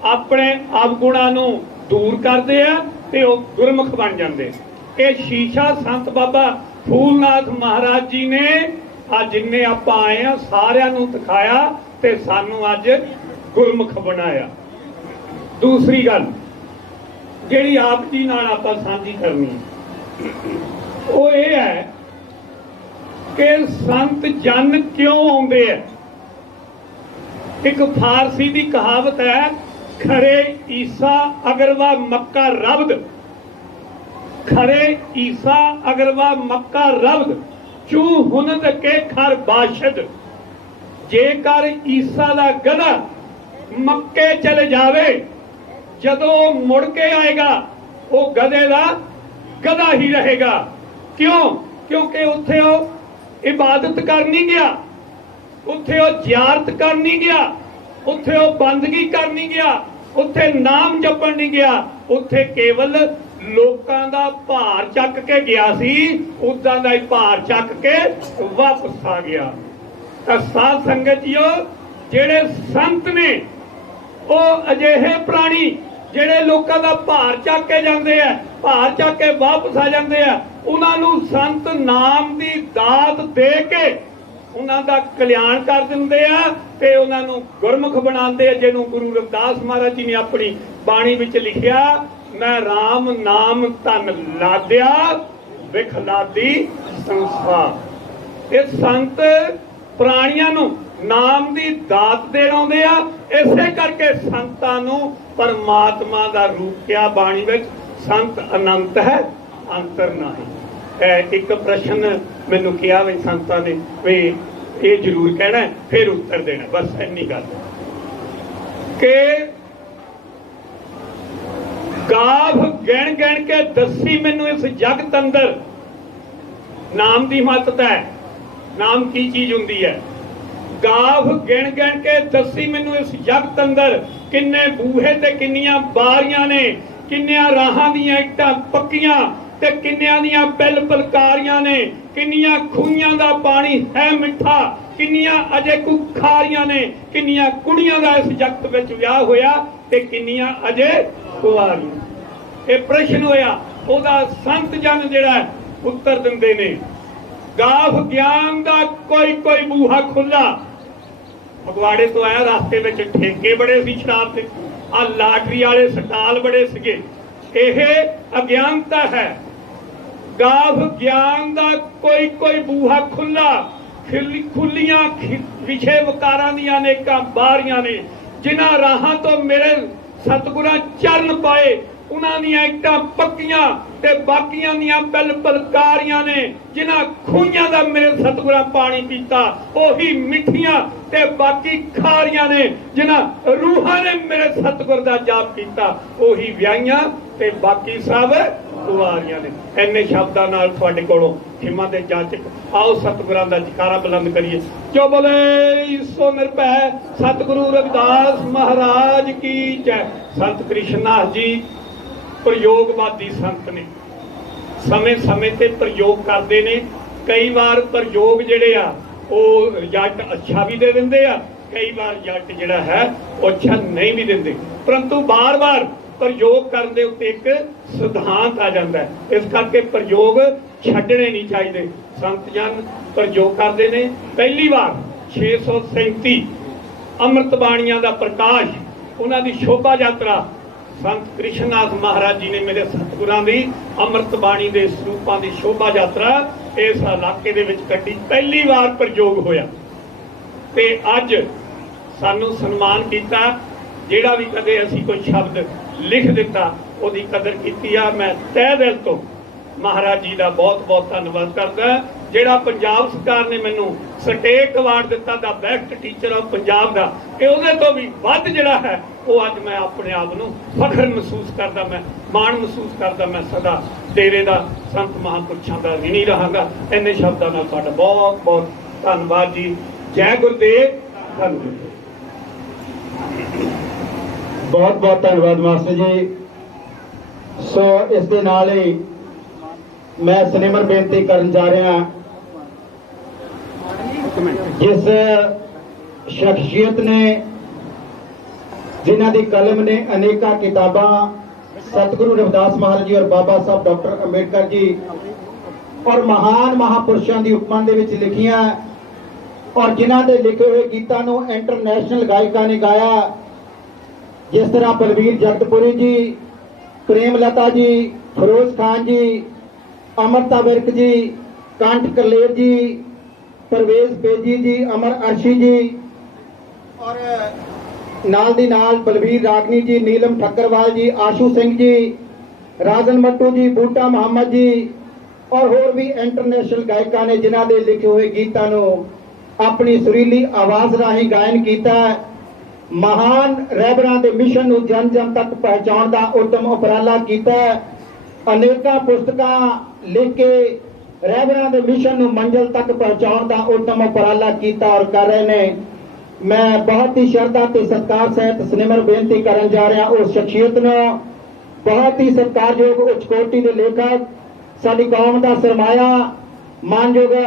ਆਪਣੇ ਅਵਗੁਣਾਂ ਨੂੰ ਦੂਰ ਕਰਦੇ ਆ ਤੇ ਉਹ ਗੁਰਮੁਖ ਬਣ ਜਾਂਦੇ। ਇਹ ਸ਼ੀਸ਼ਾ ਸੰਤ ਬਾਬਾ ਫੂਲਨਾਥ ਮਹਾਰਾਜ ਜੀ ਨੇ ਅੱਜ ਜਿੰਨੇ ਆਪਾਂ ਆਏ ਆ ਸਾਰਿਆਂ ਨੂੰ ਦਿਖਾਇਆ ਤੇ ਸਾਨੂੰ ਅੱਜ ਗੁਰਮੁਖ ਬਣਾਇਆ। ਦੂਸਰੀ ਗੱਲ ਜਿਹੜੀ ਆਪ ਜੀ ਨਾਲ ਆਪਾਂ ਸਾਂਝੀ ਕਰਨੀ ਉਹ ਇਹ ਹੈ ਕਿ ਸੰਤ ਜਨ ਕਿਉਂ ਆਉਂਦੇ ਆ। ਇੱਕ ਫਾਰਸੀ ਦੀ ਕਹਾਵਤ ਹੈ, ਖਰੇ ਈਸਾ ਅਗਰਵਾ ਮੱਕਾ ਰਬਦ, ਖਰੇ ਈਸਾ ਅਗਰਵਾ ਮੱਕਾ ਰਬਦ ਚੂ ਹੁਨਦ ਕੇ ਖਰ ਬਾਸ਼ਦ। ਜੇਕਰ ਈਸਾ ਦਾ ਗਧਾ ਮੱਕੇ ਚਲੇ ਜਾਵੇ, ਜਦੋਂ ਮੁੜ ਕੇ ਆਏਗਾ ਉਹ ਗਧੇ ਦਾ ਗਧਾ ਹੀ ਰਹੇਗਾ। ਕਿਉਂ? ਕਿਉਂਕਿ ਉੱਥੇ ਉਹ ਇਬਾਦਤ ਕਰਨੀ ਗਿਆ, ਉੱਥੇ ਉਹ ਜ਼ਿਆਰਤ ਕਰਨੀ ਗਿਆ, ਉੱਥੇ ਉਹ ਬੰਦਗੀ ਕਰਨੀ ਗਿਆ, ਉੱਥੇ ਨਾਮ ਜਪਣ ਨਹੀਂ ਗਿਆ, ਉੱਥੇ ਕੇਵਲ ਲੋਕਾਂ ਦਾ ਭਾਰ ਚੱਕ ਕੇ ਗਿਆ ਸੀ, ਉਦਾਂ ਦਾ ਹੀ ਭਾਰ ਚੱਕ ਕੇ ਵਾਪਸ ਆ ਗਿਆ। ਤਾਂ ਸਾਧ ਸੰਗਤ ਜੀਓ, ਜਿਹੜੇ ਸੰਤ ਨੇ ਉਹ ਅਜਿਹੇ ਪ੍ਰਾਣੀ ਜਿਹੜੇ ਲੋਕਾਂ ਦਾ ਭਾਰ ਚੱਕ ਕੇ ਜਾਂਦੇ ਆ, ਭਾਰ ਚੱਕ ਕੇ ਵਾਪਸ ਆ ਜਾਂਦੇ ਆ, ਉਹਨਾਂ ਨੂੰ ਸੰਤ ਨਾਮ ਦੀ ਦਾਤ ਦੇ ਕੇ ਉਹਨਾਂ ਦਾ ਕਲਿਆਣ ਕਰ ਦਿੰਦੇ ਆ ਤੇ ਉਹਨਾਂ ਨੂੰ ਗੁਰਮੁਖ ਬਣਾਉਂਦੇ ਆ, ਜਿਹਨੂੰ ਗੁਰੂ ਰਵਿਦਾਸ ਮਹਾਰਾਜ ਜੀ ਨੇ ਆਪਣੀ ਬਾਣੀ ਵਿੱਚ ਲਿਖਿਆ, ਮੈਂ ਰਾਮ ਨਾਮ ਧਨ ਲਾਦਿਆ ਵਿਖਲਾਦੀ ਸੰਸਾਰ। ਇਹ ਸੰਤ ਪ੍ਰਾਣੀਆਂ ਨੂੰ ਨਾਮ ਦੀ ਦਾਤ ਦੇਣ ਆਉਂਦੇ ਆ। ਇਸੇ ਕਰਕੇ ਸੰਤਾਂ ਨੂੰ ਪਰਮਾਤਮਾ ਦਾ ਰੂਪ ਕਿਹਾ ਬਾਣੀ ਵਿੱਚ, ਸੰਤ ਅਨੰਤ ਹੈ ਅੰਤਰ ਨਹੀਂ। ਇੱਕ ਪ੍ਰਸ਼ਨ ਮੈਨੂੰ ਕਿਹਾ ਵੀ ਸੰਤਾਂ ਨੇ ਵੀ ਇਹ ਜ਼ਰੂਰ ਕਹਿਣਾ ਫਿਰ ਉੱਤਰ ਦੇਣਾ, ਬਸ ਇੰਨੀ ਗੱਲ ਕਿ ਗਾਭ ਗਿਣ ਗਿਣ ਕੇ ਦੱਸੀ ਮੈਨੂੰ ਇਸ ਜਗਤ ਅੰਦਰ ਨਾਮ ਦੀ ਮਹੱਤਤਾ ਹੈ, ਨਾਮ ਕੀ ਚੀਜ਼ ਹੁੰਦੀ ਹੈ। ਗਾਭ ਗਿਣ ਗਿਣ ਕੇ ਦੱਸੀ ਮੈਨੂੰ ਇਸ ਜਗਤ ਅੰਦਰ ਕਿੰਨੇ ਬੂਹੇ ਤੇ ਕਿੰਨੀਆਂ ਬਾਰੀਆਂ ਨੇ, ਕਿੰਨੀਆਂ ਰਾਹਾਂ ਦੀਆਂ ਇੱਟਾਂ ਪੱਕੀਆਂ ਤੇ ਕਿੰਨਿਆਂ ਦੀਆਂ ਬਿਲ ਪਲਕਾਰੀਆਂ ਨੇ, ਕਿੰਨੀਆਂ ਖੂਹੀਆਂ ਦਾ ਪਾਣੀ ਹੈ ਮਿੱਠਾ, ਕਿੰਨੀਆਂ ਅਜੇ ਖਾਰੀਆਂ ਨੇ, ਕਿੰਨੀਆਂ ਕੁੜੀਆਂ ਦਾ ਇਸ ਜਗਤ ਵਿੱਚ ਵਿਆਹ ਹੋਇਆ ਤੇ ਕਿੰਨੀਆਂ ਅਜੇ ਕੁਆਰੀਆਂ। ਇਹ ਪ੍ਰਸ਼ਨ ਹੋਇਆ, ਉਹਦਾ ਸੰਤ ਜਨ ਜਿਹੜਾ ਉੱਤਰ ਦਿੰਦੇ ਨੇ, ਗਾਫ ਗਿਆਨ ਦਾ ਕੋਈ ਕੋਈ ਬੂਹਾ ਖੁੱਲਾ। ਫਗਵਾੜੇ ਤੋਂ ਆਇਆ, ਰਸਤੇ ਵਿੱਚ ਠੇਕੇ ਬੜੇ ਸੀ ਸ਼ਰਾਬ ਦੇ, ਆ ਲਾਟਰੀ ਵਾਲੇ ਸਟਾਲ ਬੜੇ ਸੀਗੇ। ਇਹ ਅਗਿਆਨਤਾ ਹੈ। ਗਾਫ ਗਿਆਨ ਦਾ ਕੋਈ ਕੋਈ ਬੂਹਾ ਖੁੱਲਾ, ਖੁੱਲੀਆਂ ਵਿਛੇ ਵਕਾਰਾਂ ਦੀਆਂ ਅਨੇਕਾਂ ਬਾਰੀਆਂ ਨੇ, ਜਿਨ੍ਹਾਂ ਰਾਹਾਂ ਤੋਂ ਮੇਰੇ ਸਤਿਗੁਰਾਂ ਚਰਨ ਪਾਏ, ਉਹਨਾਂ ਦੀਆਂ ਇੱਟਾਂ ਪੱਕੀਆਂ ਤੇ ਬਾਕੀਆਂ ਦੀਆਂ ਬਿਲ ਪਲਕਾਰੀਆਂ ਨੇ, ਜਿਨ੍ਹਾਂ ਖੂਹੀਆਂ ਦਾ ਮੇਰੇ ਸਤਿਗੁਰਾਂ ਪਾਣੀ ਪੀਤਾ, ਉਹੀ ਮਿੱਠੀਆਂ ਤੇ ਬਾਕੀ ਖਾਰੀਆਂ ਨੇ, ਜਿਨ੍ਹਾਂ ਰੂਹਾਂ ਨੇ ਮੇਰੇ ਸਤਿਗੁਰ ਦਾ ਜਾਪ ਕੀਤਾ, ਉਹੀ ਵਿਆਹੀਆਂ ਤੇ ਬਾਕੀ ਸਭ ਕੁਆਰੀਆਂ ਨੇ। ਇੰਨੇ ਸ਼ਬਦਾਂ ਨਾਲ ਤੁਹਾਡੇ ਕੋਲੋਂ ਖਿਮਾ ਦੇ ਜਾਚਕ, ਆਓ ਸਤਿਗੁਰਾਂ ਦਾ ਜਕਾਰਾ ਬੁਲੰਦ ਕਰੀਏ। ਜੋ ਬੋਲੇ ਸੋ ਨਿਰਭੈ ਸਤਿਗੁਰੂ ਰਵਿਦਾਸ ਮਹਾਰਾਜ ਕੀ ਜੈ। ਸੰਤ ਕ੍ਰਿਸ਼ਨਾਥ ਜੀ ਪ੍ਰਯੋਗਵਾਦੀ ਸੰਤ ਨੇ, ਸਮੇਂ ਸਮੇਂ ਤੇ ਪ੍ਰਯੋਗ ਕਰਦੇ ਨੇ। ਕਈ ਵਾਰ ਪ੍ਰਯੋਗ ਜਿਹੜੇ ਆ ਉਹ ਰਿਜ਼ਲਟ ਅੱਛਾ ਵੀ ਦੇ ਦਿੰਦੇ ਆ, ਕਈ ਵਾਰ ਰਿਜ਼ਲਟ ਜਿਹੜਾ ਹੈ ਉਹ ਅੱਛਾ ਨਹੀਂ ਵੀ ਦਿੰਦੇ, ਪਰੰਤੂ ਬਾਰ-ਬਾਰ ਪ੍ਰਯੋਗ ਕਰਨ ਦੇ ਉੱਤੇ ਇੱਕ ਸਿਧਾਂਤ ਆ ਜਾਂਦਾ ਹੈ। ਇਸ ਕਰਕੇ ਪ੍ਰਯੋਗ ਛੱਡਣੇ ਨਹੀਂ ਚਾਹੀਦੇ। ਸੰਤ ਜਨ ਪ੍ਰਯੋਗ ਕਰਦੇ ਨੇ। ਪਹਿਲੀ ਵਾਰ 637 ਅੰਮ੍ਰਿਤ ਬਾਣੀਆਂ ਦਾ ਪ੍ਰਕਾਸ਼, ਉਹਨਾਂ ਦੀ ਸ਼ੋਭਾ ਯਾਤਰਾ ਸੰਤ ਕ੍ਰਿਸ਼ਨਾਥ ਮਹਾਰਾਜ ਜੀ ਨੇ ਮੇਰੇ ਸਤਿਗੁਰਾਂ ਦੀ ਅੰਮ੍ਰਿਤ ਬਾਣੀ ਦੇ ਸਰੂਪਾਂ ਦੀ ਸ਼ੋਭਾ ਯਾਤਰਾ ਇਸ ਇਲਾਕੇ ਦੇ ਵਿੱਚ ਕੱਢੀ। ਪਹਿਲੀ ਵਾਰ ਪ੍ਰਯੋਗ ਹੋਇਆ ਤੇ ਅੱਜ ਸਾਨੂੰ ਸਨਮਾਨ ਕੀਤਾ। ਜਿਹੜਾ ਵੀ ਕਦੇ ਅਸੀਂ ਕੋਈ ਸ਼ਬਦ ਲਿਖ ਦਿੱਤਾ ਉਹਦੀ ਕਦਰ ਕੀਤੀ ਆ। ਮੈਂ ਤਹਿ ਦਿਲ ਤੋਂ ਮਹਾਰਾਜ ਜੀ ਦਾ ਬਹੁਤ ਬਹੁਤ ਧੰਨਵਾਦ ਕਰਦਾ। ਜਿਹੜਾ ਪੰਜਾਬ ਸਰਕਾਰ ਨੇ ਮੈਨੂੰ ਸਟੇਟ ਅਵਾਰਡ ਦਿੱਤਾ ਦਾ ਬੈਸਟ ਟੀਚਰ ਆਫ ਪੰਜਾਬ ਦਾ, ਇਹ ਉਹਦੇ ਤੋਂ ਵੀ ਵੱਧ ਜਿਹੜਾ ਹੈ ਉਹ ਅੱਜ ਮੈਂ ਆਪਣੇ ਆਪ ਨੂੰ ਫਖਰ ਮਹਿਸੂਸ ਕਰਦਾ, ਮੈਂ ਮਾਣ ਮਹਿਸੂਸ ਕਰਦਾ। ਮੈਂ ਸਦਾ ਤੇਰੇ ਦਾ ਸੰਤ ਮਹਾਂਪੁਰਸ਼ਾਂ ਦਾ ਰਿਣੀ ਰਹਾਂਗਾ। ਇੰਨੇ ਸ਼ਬਦਾਂ ਨਾਲ ਤੁਹਾਡਾ ਬਹੁਤ ਬਹੁਤ ਧੰਨਵਾਦ ਜੀ। ਜੈ ਗੁਰਦੇਵ। ਧੰਨਵਾਦ। ਬਹੁਤ ਬਹੁਤ ਧੰਨਵਾਦ ਮਾਸਟਰ ਜੀ। ਸੋ ਇਸ ਦੇ ਨਾਲ ਹੀ ਮੈਂ ਸਨੇਮਰ ਬੇਨਤੀ ਕਰਨ ਜਾ ਰਿਹਾ, ਜਿਸ ਸ਼ਖਸੀਅਤ ਨੇ, ਜਿਨ੍ਹਾਂ ਦੀ ਕਲਮ ਨੇ ਅਨੇਕਾਂ ਕਿਤਾਬਾਂ सतगुरु रविदास महाराज जी और बाबा साहब डॉक्टर अंबेडकर जी और महान महापुरुषों की उपमा दे विच लिखियां और जिन्हां दे लिखे हुए गीतां नूं इंटरनेशनल गायकां ने गाया, जिस तरह बलवीर जगतपुरी जी, प्रेमलता जी, फिरोज खान जी, अमृता विर्क जी, कांट करलेर जी, परवेज बेजी जी, अमर अर्शी जी और नाल दी नाल बलवीर रागनी जी, नीलम ठक्करवाल जी, आशू सिंह जी, राजन मट्टू जी, बूटा मोहम्मद जी और होर भी इंटरनेशनल गायकां ने जिन्हां दे लिखे हुए गीतां नूं अपनी सुरीली आवाज़ राਹੀਂ गायन कीता। महान रहबरां दे मिशन नूं जन जन तक पहुंचाउण दा उद्यम उपराला कीता। अनेकां पुस्तकां लिख के रहबरां दे मिशन नूं मंजिल तक पहुंचाउण दा उद्यम उपराला कीता और कर रहे ने। मैं बहुत ही श्रद्धा ते सत्कार सहित सिनेमर बेनती करन जा रहा उस शख्सियत नूं, बहुत ही सत्कारयोग उच्च कोटि दे लेखक, साडी कौम दा सरमाया, मानयोग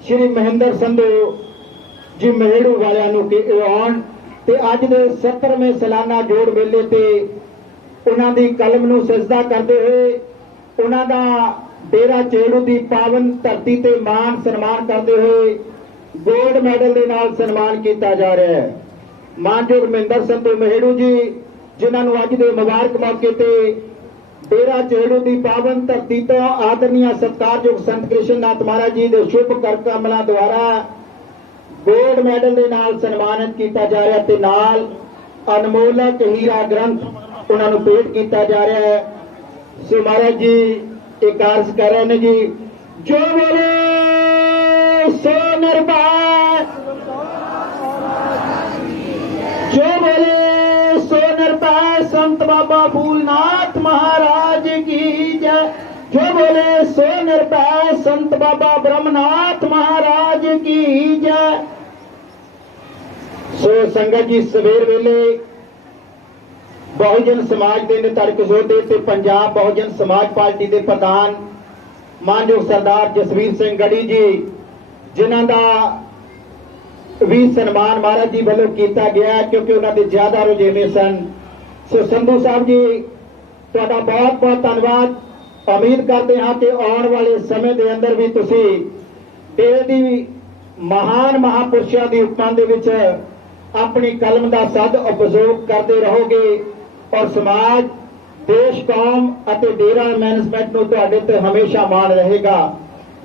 श्री महेंद्र संधू जी महेड़ू वालियां नूं कि आउण ते अज दे 70वें सालाना जोड़ मेले ते उन्हां दी कलम नूं सजदा करदे होए उन्हां दा डेरा चेड़ू दी पावन धरती ते मान सन्मान करदे होए गोल्ड मैडल दे नाल सन्मान किया जा रहा है। मानयोग महेंद्र संधू महेड़ू जी जिन्हां नूं अज दे मुबारक मौके ते डेरा चेड़ू की पावन धरती तो आदरणीय सत्कारयोग संत कृष्णनाथ महाराज जी के शुभ करकमलों द्वारा गोल्ड मैडल के नाल सन्मानित किया जा रहा है, नाल अनमोलक हीरा ग्रंथ उन्होंने भेंट किया जा रहा है। सो महाराज जी एक अर्ज कर रहे हैं जी, जो बोले सो निर्भय, जो बोले सो निर्भय संत बाबा फूलनाथ महाराज की जय, जो बोले सो निर्भय संत बाबा ब्रह्मनाथ महाराज की जय। सो संगत जी सवेर वेले बहुजन समाज के निधड़क योधे ते पंजाब बहुजन समाज पार्टी के प्रधान मानयोग सरदार जसवीर सिंह गढ़ी जी जिन्हां दा भी सन्मान महाराज जी वालों किया गया क्योंकि उन्होंने ज्यादा रुझेवे सन। सो संधू साहब जी तुहाडा बहुत बहुत धन्यवाद। उम्मीद करते हैं कि आने वाले समय के अंदर भी तुसी डेरे दी महान महापुरुषों की उपमा दे विच अपनी कलम का सद उपयोग करते रहोगे और समाज देश कौम अते डेरा मैनेजमेंट नूं तुहाडे ते हमेशा मान रहेगा।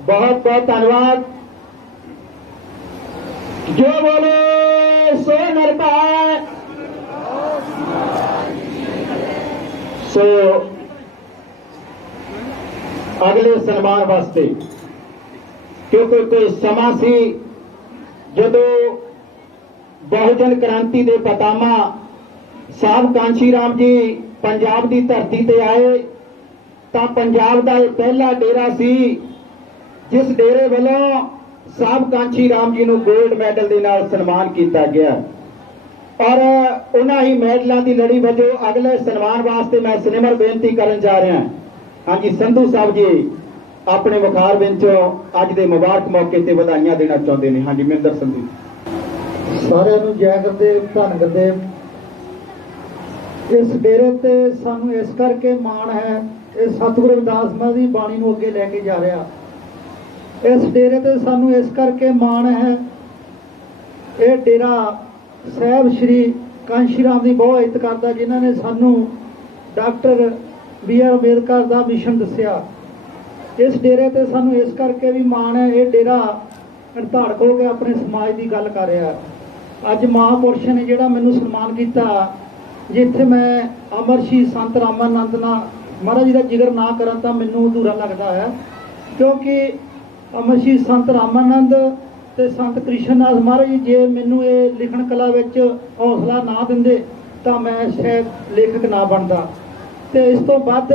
बहुत बहुत धन्यवाद। जो बोले सो निर्भय। सो अगले सन्मान वास्ते क्योंकि कोई समा सी जदों बहुजन क्रांति के पतामा साहब कांशी राम जी पंजाब की धरती ते आए तो पंजाब का यह पहला डेरा सी जिस डेरे वालों साहब कांशी राम जी को गोल्ड मैडल के नाल सन्मान किया गया और उन्हां ही मैडलों की लड़ी वजों अगले सन्मान वास्ते मैं सिनेमर बेनती करन जा रहा। हाँ जी संधू साहब जी अपने वखार विचों अज के मुबारक मौके ते बधाइयां देना चाहते हैं। हाँ जी महेंद्र संधू सारिਆਂ ਨੂੰ जय गुरदेव धन गुरदेव। इस डेरे ते सानू इस करके माण है इस सतगुरु रविदास महाराज की बाणी नूं अगे लैके जा रहा। इस डेरे ते सानू इस करके माण है ये डेरा साहब श्री कांशी राम की बहुत इज्जत करता जिन्हों ने सानू डॉक्टर BR अंबेडकर का मिशन दसिया। इस डेरे ते सानू इस करके भी माण है ये डेरा धड़क हो के अपने समाज की गल कर रहा। अज महापुरुष ने जिहड़ा मैनू सन्मान किया जिथे मैं अमर शहीद संत रामानंद महाराज जी का जिक्र ना करा तो मैनू अधूरा लगता है क्योंकि अमर शहीद संत रामानंद ते संत कृष्णनाथ महाराज जी जे मैनू ये लिखण कला विच हौसला ना दिंदे तो मैं शायद लेखक ना बनता। तो इस तो बाद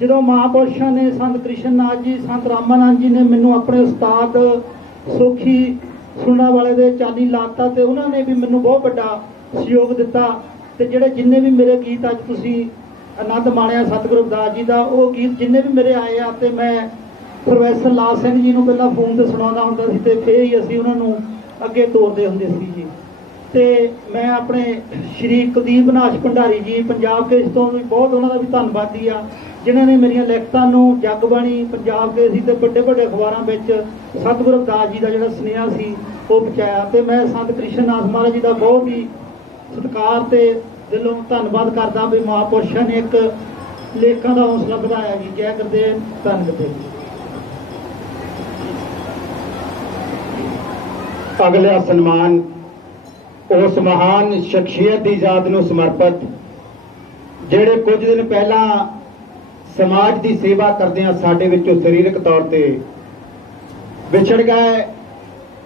जो महापुरुषों ने संत कृष्णनाथ जी संत रामानंद जी ने मैनू अपने उस्ताद सोखी सुनने वाले दे चाली लाता तो उन्होंने भी मैनू बहुत बड़ा सहयोग दिता। तो जोड़े जिन्ने भी मेरे गीत अज तुसी आनंद माणिया सतगुरु रविदास जी का वो गीत जिन्ने भी मेरे आए आ तो मैं प्रोफैसर लाल सिंह जी को पहला फोन से सुना होंगे तो फिर ही असी उन्होंने अगे तोरते होंगे सी जी। ਤੇ ਮੈਂ ਆਪਣੇ ਸ਼੍ਰੀ ਕੁਲਦੀਪ ਨਾਸ਼ ਭੰਡਾਰੀ ਜੀ ਪੰਜਾਬ ਕੇਸ ਤੋਂ ਵੀ ਬਹੁਤ ਉਹਨਾਂ ਦਾ ਵੀ ਧੰਨਵਾਦੀ ਆ, ਜਿਨ੍ਹਾਂ ਨੇ ਮੇਰੀਆਂ ਲਿਖਤਾਂ ਨੂੰ ਜਗਬਾਣੀ, ਪੰਜਾਬ ਕੇਸਰੀ ਤੇ ਵੱਡੇ ਵੱਡੇ ਅਖਬਾਰਾਂ ਵਿੱਚ ਸਤਿਗੁਰੂ ਰਵਿਦਾਸ ਜੀ ਦਾ ਜਿਹੜਾ ਸੁਨੇਹਾ ਸੀ ਉਹ ਪਹੁੰਚਾਇਆ। ਤੇ ਮੈਂ ਸੰਤ ਕ੍ਰਿਸ਼ਨ ਨਾਥ ਮਹਾਰਾਜ ਜੀ ਦਾ ਬਹੁਤ ਹੀ ਸਤਿਕਾਰ ਤੇ ਦਿਲੋਂ ਧੰਨਵਾਦ ਕਰਦਾ ਵੀ ਮਹਾਂਪੁਰਸ਼ਾਂ ਨੇ ਇੱਕ ਲੇਖਾਂ ਦਾ ਹੌਸਲਾ ਵਧਾਇਆ ਜੀ। ਜੈ ਗੁਰਦੇਵ, ਧੰਨ ਗੁਰਦੇਵ। ਅਗਲਾ ਸਨਮਾਨ ਉਸ ਮਹਾਨ ਸ਼ਖਸੀਅਤ ਦੀ ਯਾਦ ਨੂੰ ਸਮਰਪਿਤ, ਜਿਹੜੇ ਕੁਝ ਦਿਨ ਪਹਿਲਾਂ ਸਮਾਜ ਦੀ ਸੇਵਾ ਕਰਦਿਆਂ ਸਾਡੇ ਵਿੱਚੋਂ ਸਰੀਰਕ ਤੌਰ ਤੇ ਵਿਛੜ ਗਏ।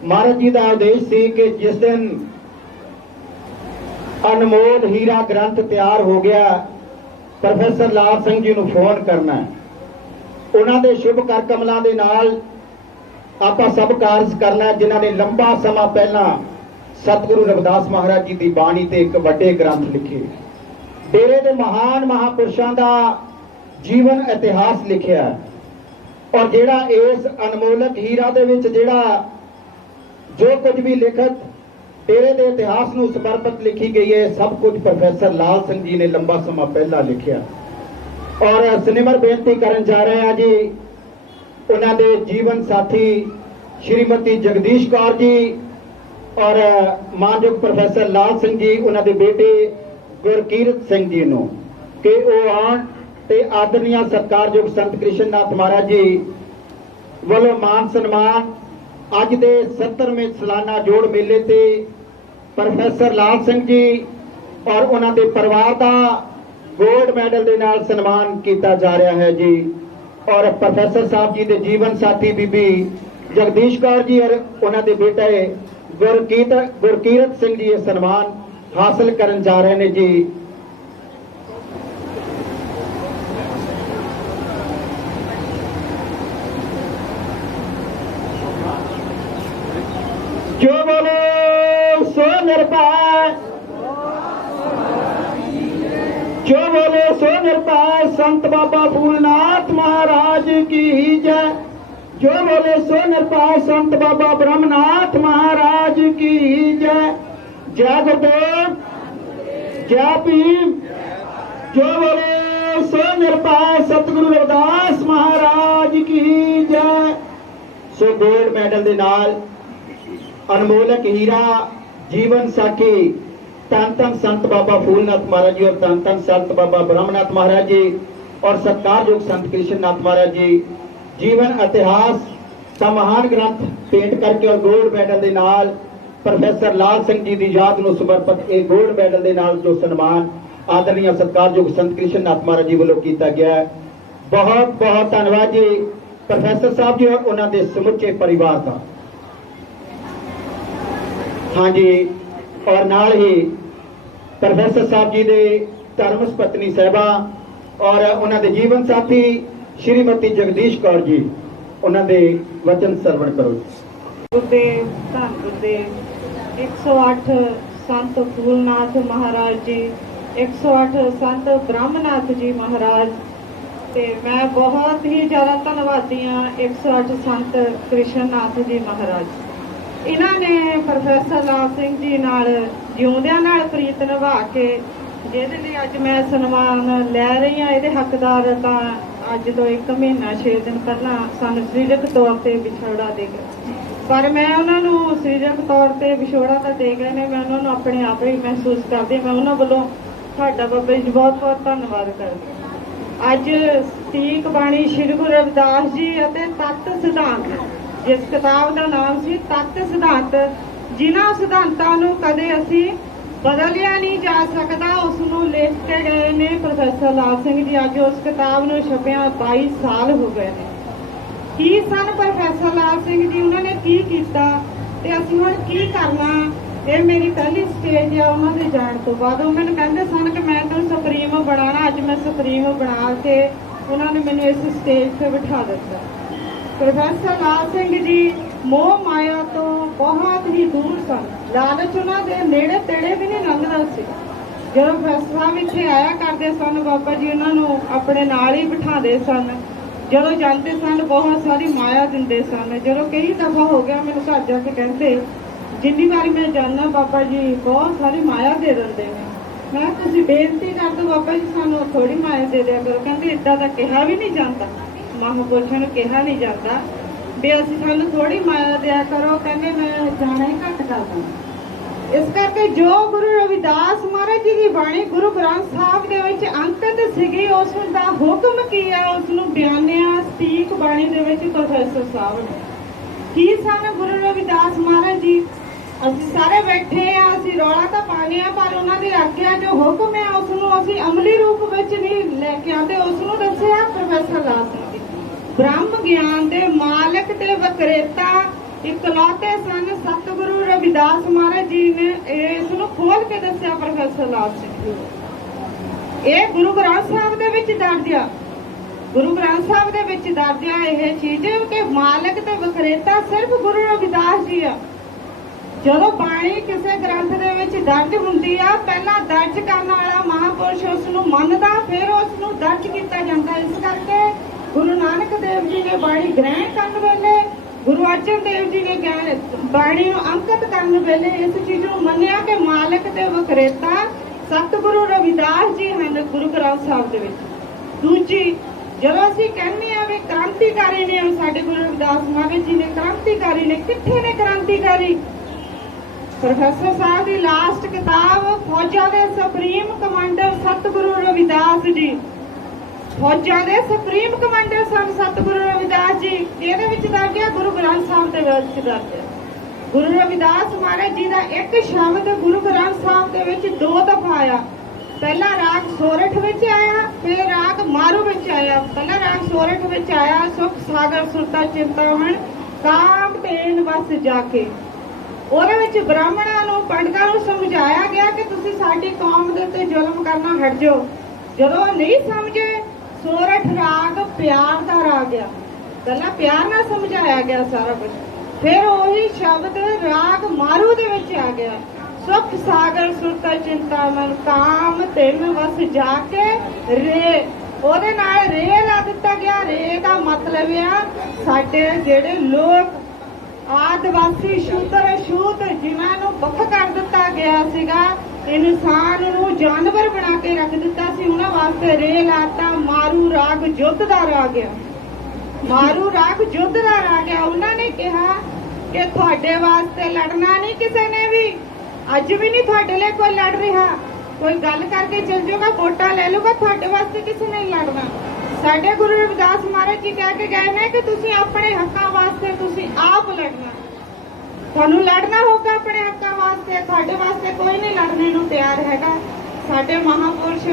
ਮਹਾਰਾਜ ਜੀ ਦਾ ਆਦੇਸ਼ ਸੀ ਕਿ ਜਿਸ ਦਿਨ ਅਨਮੋਲ ਹੀਰਾ ਗ੍ਰੰਥ ਤਿਆਰ ਹੋ ਗਿਆ, ਪ੍ਰੋਫੈਸਰ ਲਾਲ ਸਿੰਘ ਜੀ ਨੂੰ ਫੋਨ ਕਰਨਾ, ਉਹਨਾਂ ਦੇ ਸ਼ੁਭ ਕਰ ਕਮਲਾਂ ਦੇ ਨਾਲ ਆਪਾਂ ਸਭ ਕਾਰਜ ਕਰਨਾ, ਜਿਨ੍ਹਾਂ ਨੇ ਲੰਬਾ ਸਮਾਂ ਪਹਿਲਾਂ ਸਤਿਗੁਰੂ ਰਵਿਦਾਸ ਮਹਾਰਾਜ ਜੀ ਦੀ ਬਾਣੀ ਤੇ ਇੱਕ ਵੱਡੇ ਗ੍ਰੰਥ ਲਿਖੇ, ਡੇਰੇ ਦੇ ਮਹਾਨ ਮਹਾਂਪੁਰਸ਼ਾਂ ਦਾ ਜੀਵਨ ਇਤਿਹਾਸ ਲਿਖਿਆ। ਔਰ ਜਿਹੜਾ ਇਸ ਅਨਮੋਲਕ ਹੀਰਾ ਦੇ ਵਿੱਚ ਜਿਹੜਾ ਜੋ ਕੁਝ ਵੀ ਲਿਖਤ ਡੇਰੇ ਦੇ ਇਤਿਹਾਸ ਨੂੰ ਸਮਰਪਿਤ ਲਿਖੀ ਗਈ ਹੈ, ਸਭ ਕੁਝ ਪ੍ਰੋਫੈਸਰ ਲਾਲ ਸਿੰਘ ਜੀ ਨੇ ਲੰਬਾ ਸਮਾਂ ਪਹਿਲਾਂ ਲਿਖਿਆ। ਔਰ ਸਿਨੇਮਰ ਬੇਨਤੀ ਕਰਨ ਜਾ ਰਹੇ ਹਾਂ ਜੀ, ਉਹਨਾਂ ਦੇ ਜੀਵਨ ਸਾਥੀ ਸ਼੍ਰੀਮਤੀ ਜਗਦੀਸ਼ ਕੌਰ ਜੀ ਔਰ ਮਾਨਯੋਗ ਪ੍ਰੋਫੈਸਰ ਲਾਲ ਸਿੰਘ ਜੀ, ਉਹਨਾਂ ਦੇ ਬੇਟੇ ਗੁਰਕੀਰਤ ਸਿੰਘ ਜੀ ਨੂੰ ਕਿ ਉਹ ਆਉਣ ਤੇ ਆਦਰਨੀय ਸਤਿਕਾਰਯੋਗ ਸੰਤ ਕ੍ਰਿਸ਼ਨ ਨਾਥ ਮਹਾਰਾਜ ਜੀ ਵੱਲੋਂ ਮਾਨ ਸਨਮਾਨ ਅੱਜ ਦੇ 70ਵੇਂ ਸਾਲਾਨਾ ਜੋੜ ਮੇਲੇ ਤੇ ਪ੍ਰੋਫੈਸਰ ਲਾਲ ਸਿੰਘ ਜੀ ਔਰ ਉਹਨਾਂ ਦੇ ਪਰਿਵਾਰ ਦਾ ਗੋਲਡ ਮੈਡਲ ਦੇ ਨਾਲ ਸਨਮਾਨ ਕੀਤਾ ਜਾ ਰਿਹਾ ਹੈ ਜੀ। ਔਰ ਪ੍ਰੋਫੈਸਰ ਸਾਹਿਬ ਜੀ ਦੇ ਜੀਵਨ ਸਾਥੀ ਬੀਬੀ ਜਗਦੀਸ਼ ਕੌਰ ਜੀ ਔਰ ਉਹਨਾਂ ਦੇ ਬੇਟੇ ਗੁਰਕੀਰਤ ਸਿੰਘ ਜੀ ਇਹ ਸਨਮਾਨ ਹਾਸਲ ਕਰਨ ਜਾ ਰਹੇ ਨੇ ਜੀ। ਜੋ ਬੋਲੇ ਸੋ ਨਿਰਭੈ, ਜੋ ਬੋਲੇ ਸੋ ਨਿਰਭੈ, ਸੰਤ ਬਾਬਾ ਫੂਲਨਾਥ ਮਹਾਰਾਜ ਕੀ ਜੈ। ਜੋ ਬੋਲੇ ਸੋ ਨਿਰਭੈ, ਸੰਤ ਬਾਬਾ ਬ੍ਰਹਮਨਾਥ ਮਹਾਰਾਜ ਕੀ ਜੈ। ਜੈ ਗੁਰਦੇਵ, ਜੈ ਭੀਮ। ਜੋ ਬੋਲੇ ਸੋ ਨਿਰਭੈ, ਸਤਿਗੁਰੂ ਰਵਿਦਾਸ ਮਹਾਰਾਜ ਕੀ ਜੈ। ਸੋ ਗੋਲਡ ਮੈਡਲ ਦੇ ਨਾਲ ਅਨਮੋਲਕ ਹੀਰਾ ਜੀਵਨ ਸਾਖੀ ਧੰਨ ਧੰਨ ਸੰਤ ਬਾਬਾ ਫੂਲਨਾਥ ਮਹਾਰਾਜ ਜੀ ਔਰ ਧੰਨ ਧੰਨ ਸੰਤ ਬਾਬਾ ਬ੍ਰਹਮਨਾਥ ਮਹਾਰਾਜ ਜੀ ਔਰ ਸਤਿਕਾਰਯੋਗ ਸੰਤ ਕ੍ਰਿਸ਼ਨ ਨਾਥ ਮਹਾਰਾਜ ਜੀ ਜੀਵਨ ਇਤਿਹਾਸ ਦਾ ਮਹਾਨ ਗ੍ਰੰਥ ਪੇਂਟ ਕਰਕੇ ਔਰ ਗੋਲਡ ਮੈਡਲ ਦੇ ਨਾਲ ਪ੍ਰੋਫੈਸਰ ਲਾਲ ਸਿੰਘ ਜੀ ਦੀ ਯਾਦ ਨੂੰ ਸਮਰਪਿਤ ਇਹ ਗੋਲਡ ਮੈਡਲ ਦੇ ਨਾਲ ਜੋ ਸਨਮਾਨ ਆਦਰਨੀय ਸਤਿਕਾਰਯੋਗ ਸੰਤ ਕ੍ਰਿਸ਼ਨ ਨਾਥ ਮਹਾਰਾਜ ਜੀ ਵੱਲੋਂ ਕੀਤਾ ਗਿਆ ਹੈ। ਬਹੁਤ ਬਹੁਤ ਧੰਨਵਾਦ ਜੀ ਪ੍ਰੋਫੈਸਰ ਸਾਹਿਬ ਜੀ ਔਰ ਉਹਨਾਂ ਦੇ ਸਮੁੱਚੇ ਪਰਿਵਾਰ ਦਾ। ਹਾਂਜੀ, ਔਰ ਨਾਲ ਹੀ ਪ੍ਰੋਫੈਸਰ ਸਾਹਿਬ ਜੀ ਦੇ ਧਰਮ ਪਤਨੀ ਸਾਹਿਬਾ ਔਰ ਉਹਨਾਂ ਦੇ ਜੀਵਨ ਸਾਥੀ ਸ਼੍ਰੀਮਤੀ ਜਗਦੀਸ਼ ਕੌਰ ਜੀ, ਉਹਨਾਂ ਦੇ ਵਚਨ ਸਰਵਣ ਕਰੋ। ਗੁਰਦੇਵ, ਧੰਨ ਗੁਰਦੇਵ। 108 ਸੰਤ ਫੂਲਨਾਥ ਮਹਾਰਾਜ ਜੀ, 108 ਸੰਤ ਬ੍ਰਹਮਨਾਥ ਜੀ ਮਹਾਰਾਜ, ਤੇ ਮੈਂ ਬਹੁਤ ਹੀ ਜ਼ਿਆਦਾ ਧੰਨਵਾਦੀ ਹਾਂ 108 ਸੰਤ ਕ੍ਰਿਸ਼ਨ ਨਾਥ ਜੀ ਮਹਾਰਾਜ। ਇਹਨਾਂ ਨੇ ਪ੍ਰੋਫੈਸਰ ਲਾਲ ਸਿੰਘ ਜੀ ਨਾਲ ਜਿਉਂਦਿਆਂ ਨਾਲ ਪ੍ਰੀਤ ਨਿਭਾ ਕੇ ਜਿਹਦੇ ਲਈ ਅੱਜ ਮੈਂ ਸਨਮਾਨ ਲੈ ਰਹੀ ਹਾਂ, ਇਹਦੇ ਹੱਕਦਾਰ ਤਾਂ ਅੱਜ ਤੋਂ 1 ਮਹੀਨਾ 6 ਦਿਨ ਪਹਿਲਾਂ ਸਾਨੂੰ ਸਰੀਰਕ ਤੌਰ ਤੇ ਵਿਛੋੜਾ ਦੇ ਗਏ, ਪਰ ਮੈਂ ਉਹਨਾਂ ਨੂੰ ਸਰੀਰਕ ਤੌਰ ਤੇ ਵਿਛੋੜਾ ਤਾਂ ਦੇ ਗਏ ਨੇ, ਮੈਂ ਉਹਨਾਂ ਨੂੰ ਆਪਣੇ ਆਪ ਹੀ ਮਹਿਸੂਸ ਕਰਦੀ। ਮੈਂ ਉਹਨਾਂ ਵੱਲੋਂ ਤੁਹਾਡਾ ਬਾਬਾ ਜੀ ਬਹੁਤ ਬਹੁਤ ਧੰਨਵਾਦ ਕਰਦੀ ਹਾਂ। ਅੱਜ ਸਤੀਕ ਬਾਣੀ ਸ਼੍ਰੀ ਗੁਰੂ ਰਵਿਦਾਸ ਜੀ ਅਤੇ ਤੱਤ ਸਿਧਾਂਤ, ਜਿਸ ਕਿਤਾਬ ਦਾ ਨਾਮ ਸੀ ਤੱਤ ਸਿਧਾਂਤ, ਜਿਨ੍ਹਾਂ ਸਿਧਾਂਤਾਂ ਨੂੰ ਕਦੇ ਅਸੀਂ ਬਦਲਿਆ ਨਹੀਂ ਜਾ ਸਕਦਾ, ਉਸ ਨੂੰ ਲਿਖ ਕੇ ਗਏ ਨੇ ਪ੍ਰੋਫੈਸਰ ਲਾਲ ਸਿੰਘ ਜੀ। ਅੱਜ ਉਸ ਕਿਤਾਬ ਨੂੰ ਛਪਿਆ 22 ਸਾਲ ਹੋ ਗਏ ਨੇ। ਕੀ ਸਨ ਪ੍ਰੋਫੈਸਰ ਲਾਲ ਸਿੰਘ ਜੀ, ਉਹਨਾਂ ਨੇ ਕੀ ਕੀਤਾ ਤੇ ਅਸੀਂ ਹੁਣ ਕੀ ਕਰਨਾ, ਇਹ ਮੇਰੀ ਪਹਿਲੀ ਸਟੇਜ ਆ ਉਹਨਾਂ ਦੇ ਜਾਣ ਤੋਂ ਬਾਅਦ। ਉਹ ਮੈਨੂੰ ਕਹਿੰਦੇ ਸਨ ਕਿ ਮੈਂ ਤੈਨੂੰ ਸੁਪਰੀਮ ਬਣਾਉਣਾ, ਅੱਜ ਮੈਂ ਸੁਪਰੀਮ ਬਣਾ ਕੇ ਉਹਨਾਂ ਨੇ ਮੈਨੂੰ ਇਸ ਸਟੇਜ ਤੇ ਬਿਠਾ ਦਿੱਤਾ। ਪ੍ਰੋਫੈਸਰ ਲਾਲ ਸਿੰਘ ਜੀ ਮੋਹ ਮਾਇਆ ਤੋਂ ਬਹੁਤ ਹੀ ਦੂਰ ਸਨ, ਲਾਲਚ ਉਹਨਾਂ ਦੇ ਨੇੜੇ ਤੇੜੇ ਵੀ ਨਹੀਂ ਲੰਘਦਾ ਸੀ। ਜਦੋਂ ਪ੍ਰੋਫੈਸਰ ਸਾਹਿਬ ਇੱਥੇ ਆਇਆ ਕਰਦੇ ਸਨ, ਬਾਬਾ ਜੀ ਉਹਨਾਂ ਨੂੰ ਆਪਣੇ ਨਾਲ ਹੀ ਬਿਠਾਉਂਦੇ ਸਨ। ਜਦੋਂ ਜਾਂਦੇ ਸਨ ਬਹੁਤ ਸਾਰੀ ਮਾਇਆ ਦਿੰਦੇ ਸਨ। ਜਦੋਂ ਕਈ ਦਫਾ ਹੋ ਗਿਆ ਮੈਨੂੰ ਘਰ ਜਾ ਕੇ ਕਹਿੰਦੇ ਜਿੰਨੀ ਵਾਰੀ ਮੈਂ ਜਾਣਾ ਬਾਬਾ ਜੀ ਬਹੁਤ ਸਾਰੀ ਮਾਇਆ ਦੇ ਦਿੰਦੇ ਨੇ। ਮੈਂ ਤੁਸੀਂ ਬੇਨਤੀ ਕਰ ਦਿਓ ਬਾਬਾ ਜੀ ਸਾਨੂੰ ਥੋੜੀ ਮਾਇਆ ਦੇ ਦਿਆ ਕਰੋ। ਕਹਿੰਦੇ ਇਦਾਂ ਦਾ ਕਿਹਾ ਵੀ ਨਹੀਂ ਜਾਂਦਾ, ਮਹਾਂਪੁਰਸ਼ਾਂ ਨੂੰ ਕਿਹਾ ਨਹੀਂ ਜਾਂਦਾ ਵੀ ਅਸੀਂ ਸਾਨੂੰ ਥੋੜੀ ਮਾਇਆ ਦਿਆ ਕਰੋ। ਕਹਿੰਦੇ ਮੈਂ ਜਾਣਾ ਹੀ ਘੱਟ ਕਰਦਾ। ਇਸ ਕਰਕੇ ਜੋ ਗੁਰੂ ਰਵਿਦਾਸ ਮਹਾਰਾਜ ਜੀ ਦੀ ਬਾਣੀ ਗੁਰੂ ਗ੍ਰੰਥ ਸਾਹਿਬ ਦੇ ਵਿੱਚ ਅੰਕਿਤ ਸੀਗੀ, ਉਸ ਦਾ ਹੁਕਮ ਕੀ ਹੈ ਉਸ ਨੂੰ ਬਿਆਨਿਆ ਸਟੀਕ ਬਾਣੀ ਦੇ ਵਿੱਚ ਪ੍ਰੋਫੈਸਰ ਸਾਹਿਬ ਨੇ। ਕੀ ਸਨ ਗੁਰੂ ਰਵਿਦਾਸ ਮਹਾਰਾਜ ਜੀ? ਅਸੀਂ ਸਾਰੇ ਬੈਠੇ ਆ, ਅਸੀਂ ਰੌਲਾ ਤਾਂ ਪਾਉਂਦੇ ਆ, ਪਰ ਉਹਨਾਂ ਦੀ ਆਗਿਆ ਜੋ ਹੁਕਮ ਹੈ ਉਸ ਨੂੰ ਅਸੀਂ ਅਮਲੀ ਰੂਪ ਵਿੱਚ ਨਹੀਂ ਲੈ ਕੇ ਆਉਂਦੇ। ਉਸ ਨੂੰ ਦੱਸਿਆ ਪ੍ਰੋਫੈਸਰ ਲਾਸਨ ਜੀ, ਬ੍ਰਹਮ ਗਿਆਨ ਦੇ ਮਾਲਕ ਤੇ ਵਿਕਰੇਤਾ ਇਕਲੌਤੇ ਸਨ ਸਤਿਗੁਰੂ ਰਵਿਦਾਸ ਮਹਾਰਾਜ ਜੀ ਨੇ ਇਸ ਨੂੰ ਖੋਲ ਕੇ ਦੱਸਿਆ ਪ੍ਰੋਫੈਸਰ ਲਾਸਨ ਜੀ। ਇਹ ਗੁਰੂ ਗ੍ਰੰਥ ਸਾਹਿਬ ਦੇ ਵਿੱਚ ਦਰਜ ਆ, ਗੁਰੂ ਗ੍ਰੰਥ ਸਾਹਿਬ ਦੇ ਵਿੱਚ ਦਰਜ ਆ ਇਹ ਚੀਜ਼ ਕਿ ਮਾਲਕ ਤੇ ਵਿਕਰੇਤਾ ਸਿਰਫ ਗੁਰੂ ਰਵਿਦਾਸ ਜੀ ਆ। ਜਦੋਂ ਬਾਣੀ ਕਿਸੇ ਗ੍ਰੰਥ ਦੇ ਵਿੱਚ ਦਰਜ ਹੁੰਦੀ ਆ, ਪਹਿਲਾਂ ਦਰਜ ਕਰਨ ਵਾਲਾ ਮਹਾਂਪੁਰਸ਼ ਉਸ ਨੂੰ ਮੰਨਦਾ, ਫਿਰ ਉਸ ਨੂੰ ਦਰਜ ਕੀਤਾ ਜਾਂਦਾ। ਇਸ ਕਰਕੇ ਗੁਰੂ ਨਾਨਕ ਦੇਵ ਜੀ ਨੇ ਬਾਣੀ ਗ੍ਰਹਿਣ ਕਰਨ ਵੇਲੇ, ਗੁਰੂ ਅਰਜਨ ਦੇਵ ਜੀ ਨੇ ਬਾਣੀ ਨੂੰ ਅੰਕਿਤ ਕਰਨ ਵੇਲੇ ਇਸ ਚੀਜ਼ ਨੂੰ ਮੰਨਿਆ ਕਿ ਮਾਲਕ ਤੇ ਵਿਕਰੇਤਾ ਸਤਿਗੁਰੂ ਰਵਿਦਾਸ ਜੀ ਹਨ ਗੁਰੂ ਗ੍ਰੰਥ ਸਾਹਿਬ ਦੇ ਵਿੱਚ। ਦੂਜੀ, ਜਦੋਂ ਅਸੀਂ ਕਹਿੰਦੇ ਆ ਵੀ ਕ੍ਰਾਂਤੀਕਾਰੀ ਨੇ ਸਾਡੇ ਗੁਰੂ ਰਵਿਦਾਸ ਮਹਾਰਾਜ ਜੀ ਨੇ, ਕ੍ਰਾਂਤੀਕਾਰੀ ਨੇ, ਕਿੱਥੇ ਨੇ ਕ੍ਰਾਂਤੀਕਾਰੀ? ਪ੍ਰੋਫੈਸਰ ਸਾਹਿਬ ਦੀ ਲਾਸਟ ਕਿਤਾਬ ਫੌਜਾਂ ਦੇ ਸੁਪਰੀਮ ਕਮਾਂਡਰ ਸਤਿਗੁਰੂ ਰਵਿਦਾਸ ਜੀ, ਫੌਜਾਂ ਦੇ ਸੁਪਰੀਮ ਕਮਾਂਡਰ ਸਨ ਸਤਿਗੁਰੂ ਰਵਿਦਾਸ ਜੀ। ਇਹਦੇ ਵਿੱਚ ਦਰਜ ਹੈ ਗੁਰੂ ਗ੍ਰੰਥ ਸਾਹਿਬ ਦੇ ਵਿੱਚ ਦਰਜ ਹੈ। ਗੁਰੂ ਰਵਿਦਾਸ ਮਹਾਰਾਜ ਜੀ ਦਾ ਇੱਕ ਸ਼ਬਦ ਗੁਰੂ ਗ੍ਰੰਥ ਸਾਹਿਬ ਦੇ ਵਿੱਚ 2 ਦਫਾ ਆਇਆ। ਪਹਿਲਾ ਰਾਗ ਸੋਰਠ ਵਿੱਚ ਆਇਆ, ਫਿਰ ਰਾਗ ਮਾਰੂ ਵਿੱਚ ਆਇਆ। ਪਹਿਲਾ ਰਾਗ ਸੋਰਠ ਵਿੱਚ ਆਇਆ, ਸੁਖ ਸਾਗਰ ਸੁਰਤਾ ਚਿੰਤਾਵਨ ਕਾਮ ਤੇਨ ਵਸ ਜਾ ਕੇ। ਉਹਦੇ ਵਿੱਚ ਬ੍ਰਾਹਮਣਾਂ ਨੂੰ, ਪੰਡਤਾਂ ਨੂੰ ਸਮਝਾਇਆ ਗਿਆ ਕਿ ਤੁਸੀਂ ਸਾਡੀ ਕੌਮ ਦੇ ਉੱਤੇ ਜ਼ੁਲਮ ਕਰਨਾ ਹਟ ਜਾਓ। ਜਦੋਂ ਨਹੀਂ ਸਮਝੇ, ਸੋਰਠ ਰਾਗ ਪਿਆਰ ਦਾ ਰਾਗ ਆ, ਪਹਿਲਾਂ ਪਿਆਰ ਨਾਲ ਸਮਝਾਇਆ ਗਿਆ ਸਾਰਾ ਕੁਝ। ਫਿਰ ਉਹੀ ਸ਼ਬਦ ਰਾਗ ਮਾਰੂ ਦੇ ਵਿੱਚ ਆ ਗਿਆ, ਸੁਖ ਸਾਗਰ ਸੁਰਤਾ ਚਿੰਤਾ ਮਨ ਕਾਮ ਤਿੰਨ ਵਸ ਜਾ ਕੇ ਰੇ। ਉਹਦੇ ਨਾਲ ਰੇ ਲਾ ਦਿੱਤਾ ਗਿਆ। ਰੇ ਦਾ ਮਤਲਬ ਆ ਸਾਡੇ ਜਿਹੜੇ ਲੋਕ ਆਦਿਵਾਸੀ ਸ਼ੂਦਰ ਛੂਤ ਜਿਨ੍ਹਾਂ ਨੂੰ ਵੱਖ ਕਰ ਦਿੱਤਾ ਗਿਆ ਸੀਗਾ, ਇਨਸਾਨ ਨੂੰ ਜਾਨਵਰ ਬਣਾ ਕੇ ਰੱਖ ਦਿੱਤਾ ਸੀ, ਉਹਨਾਂ ਵਾਸਤੇ ਰੇ ਲਾਤਾ। ਮਾਰੂ ਰਾਗ ਯੁੱਧ ਦਾ ਰਾਗ ਆ, ਮਾਰੂ ਰਾਗ ਯੁੱਧ ਦਾ ਰਾਗ ਆ। ਉਹਨਾਂ ਨੇ ਕਿਹਾ ਕਿ ਤੁਹਾਡੇ ਵਾਸਤੇ ਲੜਨਾ ਨਹੀਂ ਕਿਸੇ ਨੇ ਵੀ, ਅੱਜ ਵੀ ਨਹੀਂ ਤੁਹਾਡੇ ਲਈ ਕੋਈ ਲੜ ਰਿਹਾ। ਕੋਈ ਗੱਲ ਕਰਕੇ ਚੱਲ ਜਾਊਗਾ, ਵੋਟਾਂ ਲੈ ਲੂਗਾ, ਤੁਹਾਡੇ ਵਾਸਤੇ ਕਿਸੇ ਨੇ ਲੜਨਾ। ਸਾਡੇ ਗੁਰੂ ਰਵਿਦਾਸ ਮਹਾਰਾਜ ਜੀ ਕਹਿ ਕੇ ਗਏ ਨੇ ਕਿ ਤੁਸੀਂ ਆਪਣੇ ਹੱਕਾਂ ਵਾਸਤੇ ਤੁਸੀਂ ਆਪ ਲੜਨਾ, ਤੁਹਾਨੂੰ ਲੜਨਾ ਹੋਊਗਾ ਆਪਣੇ ਹੱਕਾਂ ਵਾਸਤੇ। ਤੁਹਾਡੇ ਵਾਸਤੇ ਕੋਈ ਨਹੀਂ ਲੜਨੇ ਨੂੰ ਤਿਆਰ ਹੈਗਾ। ਸਾਡੇ ਮਹਾਂਪੁਰਸ਼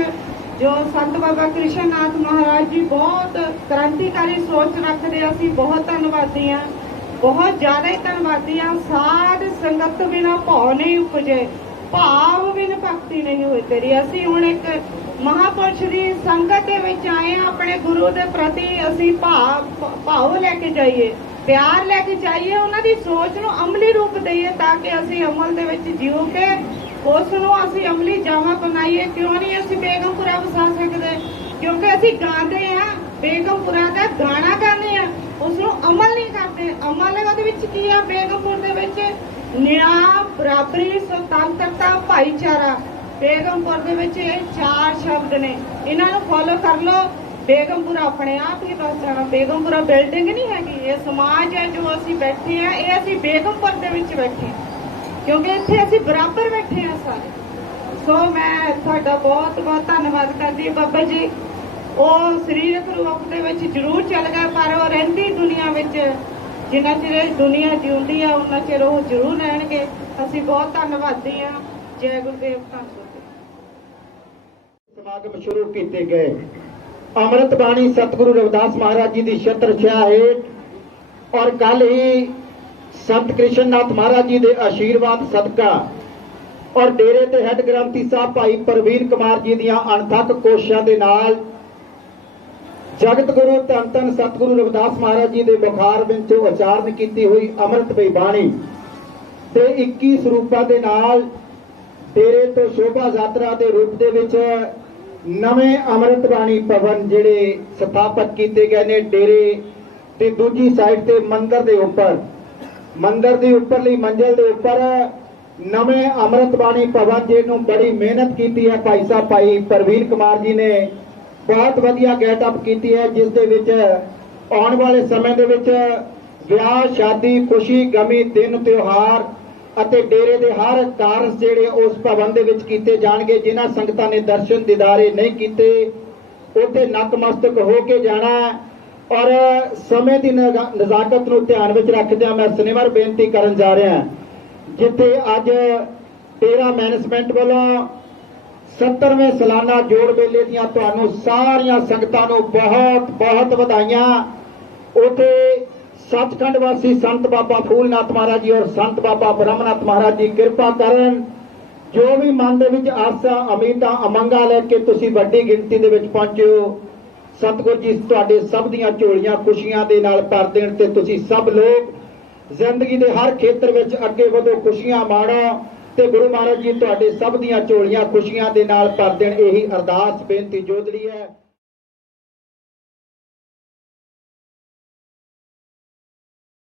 ਜੋ ਸੰਤ ਬਾਬਾ ਕ੍ਰਿਸ਼ਨ ਨਾਥ ਮਹਾਰਾਜ ਜੀ ਬਹੁਤ ਕ੍ਰਾਂਤੀਕਾਰੀ ਸੋਚ ਰੱਖਦੇ, ਅਸੀਂ ਬਹੁਤ ਧੰਨਵਾਦੀ ਹਾਂ, ਬਹੁਤ ਜ਼ਿਆਦਾ ਹੀ ਧੰਨਵਾਦੀ ਹਾਂ। ਸਾਧ ਸੰਗਤ ਬਿਨਾ ਭਉ ਨਹੀਂ ਉਪਜੇ, ਭਾਵ ਬਿਨ ਭਗਤੀ ਨਹੀਂ ਹੋਈ ਤੇਰੀ। ਅਸੀਂ ਹੁਣ ਇੱਕ ਮਹਾਂਪੁਰਸ਼ ਦੀ ਸੰਗਤ ਦੇ ਵਿੱਚ ਆਏ ਹਾਂ, ਆਪਣੇ ਗੁਰੂ ਦੇ ਪ੍ਰਤੀ ਅਸੀਂ ਭਾਵ ਲੈ ਕੇ ਜਾਈਏ, ਪਿਆਰ ਲੈ ਕੇ ਜਾਈਏ, ਉਹਨਾਂ ਦੀ ਸੋਚ ਨੂੰ ਅਮਲੀ ਰੂਪ ਦਈਏ ਤਾਂ ਕਿ ਅਸੀਂ ਅਮਲ ਦੇ ਵਿੱਚ ਜੀਉ ਕੇ ਉਸ ਨੂੰ ਅਸੀਂ ਅਮਲੀ ਜਾਵਾ ਬਣਾਈਏ। ਕਿਉਂ ਨਹੀਂ ਅਸੀਂ ਬੇਗਮਪੁਰਾ ਵਸਾ ਸਕਦੇ? ਕਿਉਂਕਿ ਅਸੀਂ ਗਾਉਂਦੇ ਹਾਂ, ਬੇਗਮਪੁਰਾ ਦਾ ਗਾਣਾ ਗਾਉਂਦੇ ਹਾਂ, ਉਸ ਨੂੰ ਅਮਲ ਨਹੀਂ ਕਰਦੇ। ਅਮਲ ਉਹਦੇ ਵਿੱਚ ਕੀ ਆ? ਬੇਗਮਪੁਰ ਦੇ ਵਿੱਚ ਨਿਆਂ, ਬਰਾਬਰੀ, ਸੁਤੰਤਰਤਾ, ਭਾਈਚਾਰਾ। ਬੇਗਮਪੁਰ ਦੇ ਵਿੱਚ ਇਹ 4 ਸ਼ਬਦ ਨੇ, ਇਹਨਾਂ ਨੂੰ ਫੋਲੋ ਕਰ ਲਓ, ਬੇਗਮਪੁਰਾ ਆਪਣੇ ਆਪ ਹੀ ਬਸ ਜਾਣਾ। ਬੇਗਮਪੁਰਾ ਬਿਲਡਿੰਗ ਨਹੀਂ ਹੈਗੀ, ਇਹ ਸਮਾਜ ਹੈ ਜੋ ਅਸੀਂ ਬੈਠੇ ਆ, ਇਹ ਅਸੀਂ ਬੇਗਮਪੁਰ ਦੇ ਵਿੱਚ ਬੈਠੇ ਹਾਂ, ਕਿਉਂਕਿ ਇੱਥੇ ਅਸੀਂ ਬਰਾਬਰ ਬੈਠੇ ਹਾਂ ਸਾਰੇ। ਸੋ ਮੈਂ ਤੁਹਾਡਾ ਬਹੁਤ ਬਹੁਤ ਧੰਨਵਾਦ ਕਰਦੀ ਹਾਂ ਬਾਬਾ ਜੀ। ਉਹ ਸਰੀਰਕ ਰੂਪ ਦੇ ਵਿੱਚ ਜ਼ਰੂਰ ਚੱਲ ਗਏ, ਪਰ ਉਹ ਰਹਿੰਦੀ ਦੁਨੀਆ ਵਿੱਚ, ਜਿੰਨਾ ਚਿਰ ਦੁਨੀਆ ਜਿਉਂਦੀ ਆ ਉਹਨਾਂ ਚਿਰ ਉਹ ਜ਼ਰੂਰ ਰਹਿਣਗੇ। ਅਸੀਂ ਬਹੁਤ ਧੰਨਵਾਦੀ ਹਾਂ। ਜੈ ਗੁਰਦੇਵ ਧੰਨਵਾਦ। ਸਮਾਗਮ ਸ਼ੁਰੂ ਕੀਤੇ ਗਏ। ਅੰਮ੍ਰਿਤ ਬਾਣੀ ਸਤਿਗੁਰੂ ਰਵਿਦਾਸ ਮਹਾਰਾਜ ਜੀ ਦੀ ਛਤਰ ਛਾਇਆ ਹੇਠ ਔਰ ਕੱਲ ਹੀ ਸੰਤ ਕ੍ਰਿਸ਼ਨ ਨਾਥ ਮਹਾਰਾਜ ਜੀ ਦੇ ਆਸ਼ੀਰਵਾਦ ਸਦਕਾ ਔਰ ਡੇਰੇ ਤੇ ਹੈੱਡ ਗ੍ਰੰਥੀ ਸਾਹਿਬ ਭਾਈ ਪ੍ਰਵੀਨ ਕੁਮਾਰ ਜੀ ਦੀਆਂ ਅਣਥੱਕ ਕੋਸ਼ਿਸ਼ਾਂ ਦੇ ਨਾਲ ਜਗਤ ਗੁਰੂ ਧੰਨ ਧੰਨ ਸਤਿਗੁਰੂ ਰਵਿਦਾਸ ਮਹਾਰਾਜ ਜੀ ਦੇ ਮੁਖਾਰ ਵਿੱਚੋਂ ਉਚਾਰਨ ਕੀਤੀ ਹੋਈ ਅੰਮ੍ਰਿਤਮਈ ਬਾਣੀ ਤੇ 21 ਸਰੂਪਾਂ ਦੇ ਨਾਲ ਡੇਰੇ ਤੋਂ ਸ਼ੋਭਾ ਯਾਤਰਾ ਦੇ ਰੂਪ ਦੇ ਵਿੱਚ ਨਵੇਂ ਅੰਮ੍ਰਿਤ ਬਾਣੀ ਭਵਨ ਜਿਹੜੇ ਸਥਾਪਿਤ ਕੀਤੇ ਗਏ ਨੇ ਡੇਰੇ ਤੇ ਦੂਜੀ ਸਾਈਡ ਤੇ ਮੰਦਿਰ ਦੇ ਉੱਪਰ। ਮੰਦਰ ਦੀ ਉੱਪਰਲੀ ਮੰਜ਼ਿਲ ਦੇ ਉੱਪਰ ਨਵੇਂ ਅੰਮ੍ਰਿਤ ਬਾਣੀ ਭਵਨ ਜੀ ਨੂੰ ਬੜੀ ਮਿਹਨਤ ਕੀਤੀ ਹੈ ਭਾਈ ਸਾਹਿਬ ਭਾਈ ਪ੍ਰਵੀਨ ਕੁਮਾਰ ਜੀ ਨੇ ਬਹੁਤ ਵਧੀਆ ਗੈਟ ਅਪ ਕੀਤੀ ਹੈ, ਜਿਸ ਦੇ ਵਿੱਚ ਆਉਣ ਵਾਲੇ ਸਮੇਂ ਦੇ ਵਿੱਚ ਵਿਆਹ ਸ਼ਾਦੀ ਖੁਸ਼ੀ ਗਮੀ ਦਿਨ ਤਿਉਹਾਰ ਅਤੇ ਡੇਰੇ ਦੇ ਹਰ ਕਾਰਜ ਜਿਹੜੇ ਉਸ ਭਵਨ ਦੇ ਵਿੱਚ ਕੀਤੇ ਜਾਣਗੇ। ਜਿਨ੍ਹਾਂ ਸੰਗਤਾਂ ਨੇ ਦਰਸ਼ਨ ਦੀਦਾਰੇ ਨਹੀਂ ਕੀਤੇ ਉੱਥੇ ਨਤਮਸਤਕ ਹੋ ਕੇ ਜਾਣਾ। ਔਰ ਸਮੇਂ ਦੀ ਨਜ਼ਾਕਤ ਨੂੰ ਧਿਆਨ ਵਿੱਚ ਰੱਖਦਿਆਂ ਮੈਂ ਸਨਿਵਾਰ ਬੇਨਤੀ ਕਰਨ ਜਾ ਰਿਹਾ, ਜਿੱਥੇ ਅੱਜ ਡੇਰਾ ਮੈਨੇਜਮੈਂਟ ਵੱਲੋਂ 70ਵੇਂ ਸਾਲਾਨਾ ਜੋੜ ਮੇਲੇ ਦੀਆਂ ਤੁਹਾਨੂੰ ਸਾਰੀਆਂ ਸੰਗਤਾਂ ਨੂੰ ਬਹੁਤ ਬਹੁਤ ਵਧਾਈਆਂ। ਉੱਥੇ ਸੱਚਖੰਡ ਵਾਸੀ ਸੰਤ ਬਾਬਾ ਫੂਲਨਾਥ ਮਹਾਰਾਜ ਜੀ ਔਰ ਸੰਤ ਬਾਬਾ ਬ੍ਰਹਮਨਾਥ ਮਹਾਰਾਜ ਜੀ ਕਿਰਪਾ ਕਰਨ। ਜੋ ਵੀ ਮਨ ਦੇ ਵਿੱਚ ਆਸਾਂ ਉਮੀਦਾਂ ਅਮੰਗਾਂ ਲੈ ਕੇ ਤੁਸੀਂ ਵੱਡੀ ਗਿਣਤੀ ਦੇ ਵਿੱਚ ਪਹੁੰਚਿਓ, ਸਤਿਗੁਰ ਜੀ ਤੁਹਾਡੇ ਸਭ ਦੀਆਂ ਝੋਲੀਆਂ ਖੁਸ਼ੀਆਂ ਦੇ ਨਾਲ ਭਰ ਦੇਣ ਤੇ ਤੁਸੀਂ ਸਭ ਲੋਕ ਜ਼ਿੰਦਗੀ ਦੇ ਹਰ ਖੇਤਰ ਵਿੱਚ ਅੱਗੇ ਵਧੋ, ਖੁਸ਼ੀਆਂ ਮਾਣੋ ਤੇ ਗੁਰੂ ਮਹਾਰਾਜ ਜੀ ਤੁਹਾਡੇ ਸਭ ਦੀਆਂ ਝੋਲੀਆਂ ਖੁਸ਼ੀਆਂ ਦੇ ਨਾਲ ਭਰ ਦੇਣ। ਇਹੀ ਅਰਦਾਸ ਬੇਨਤੀ ਜੋਦੜੀ ਹੈ।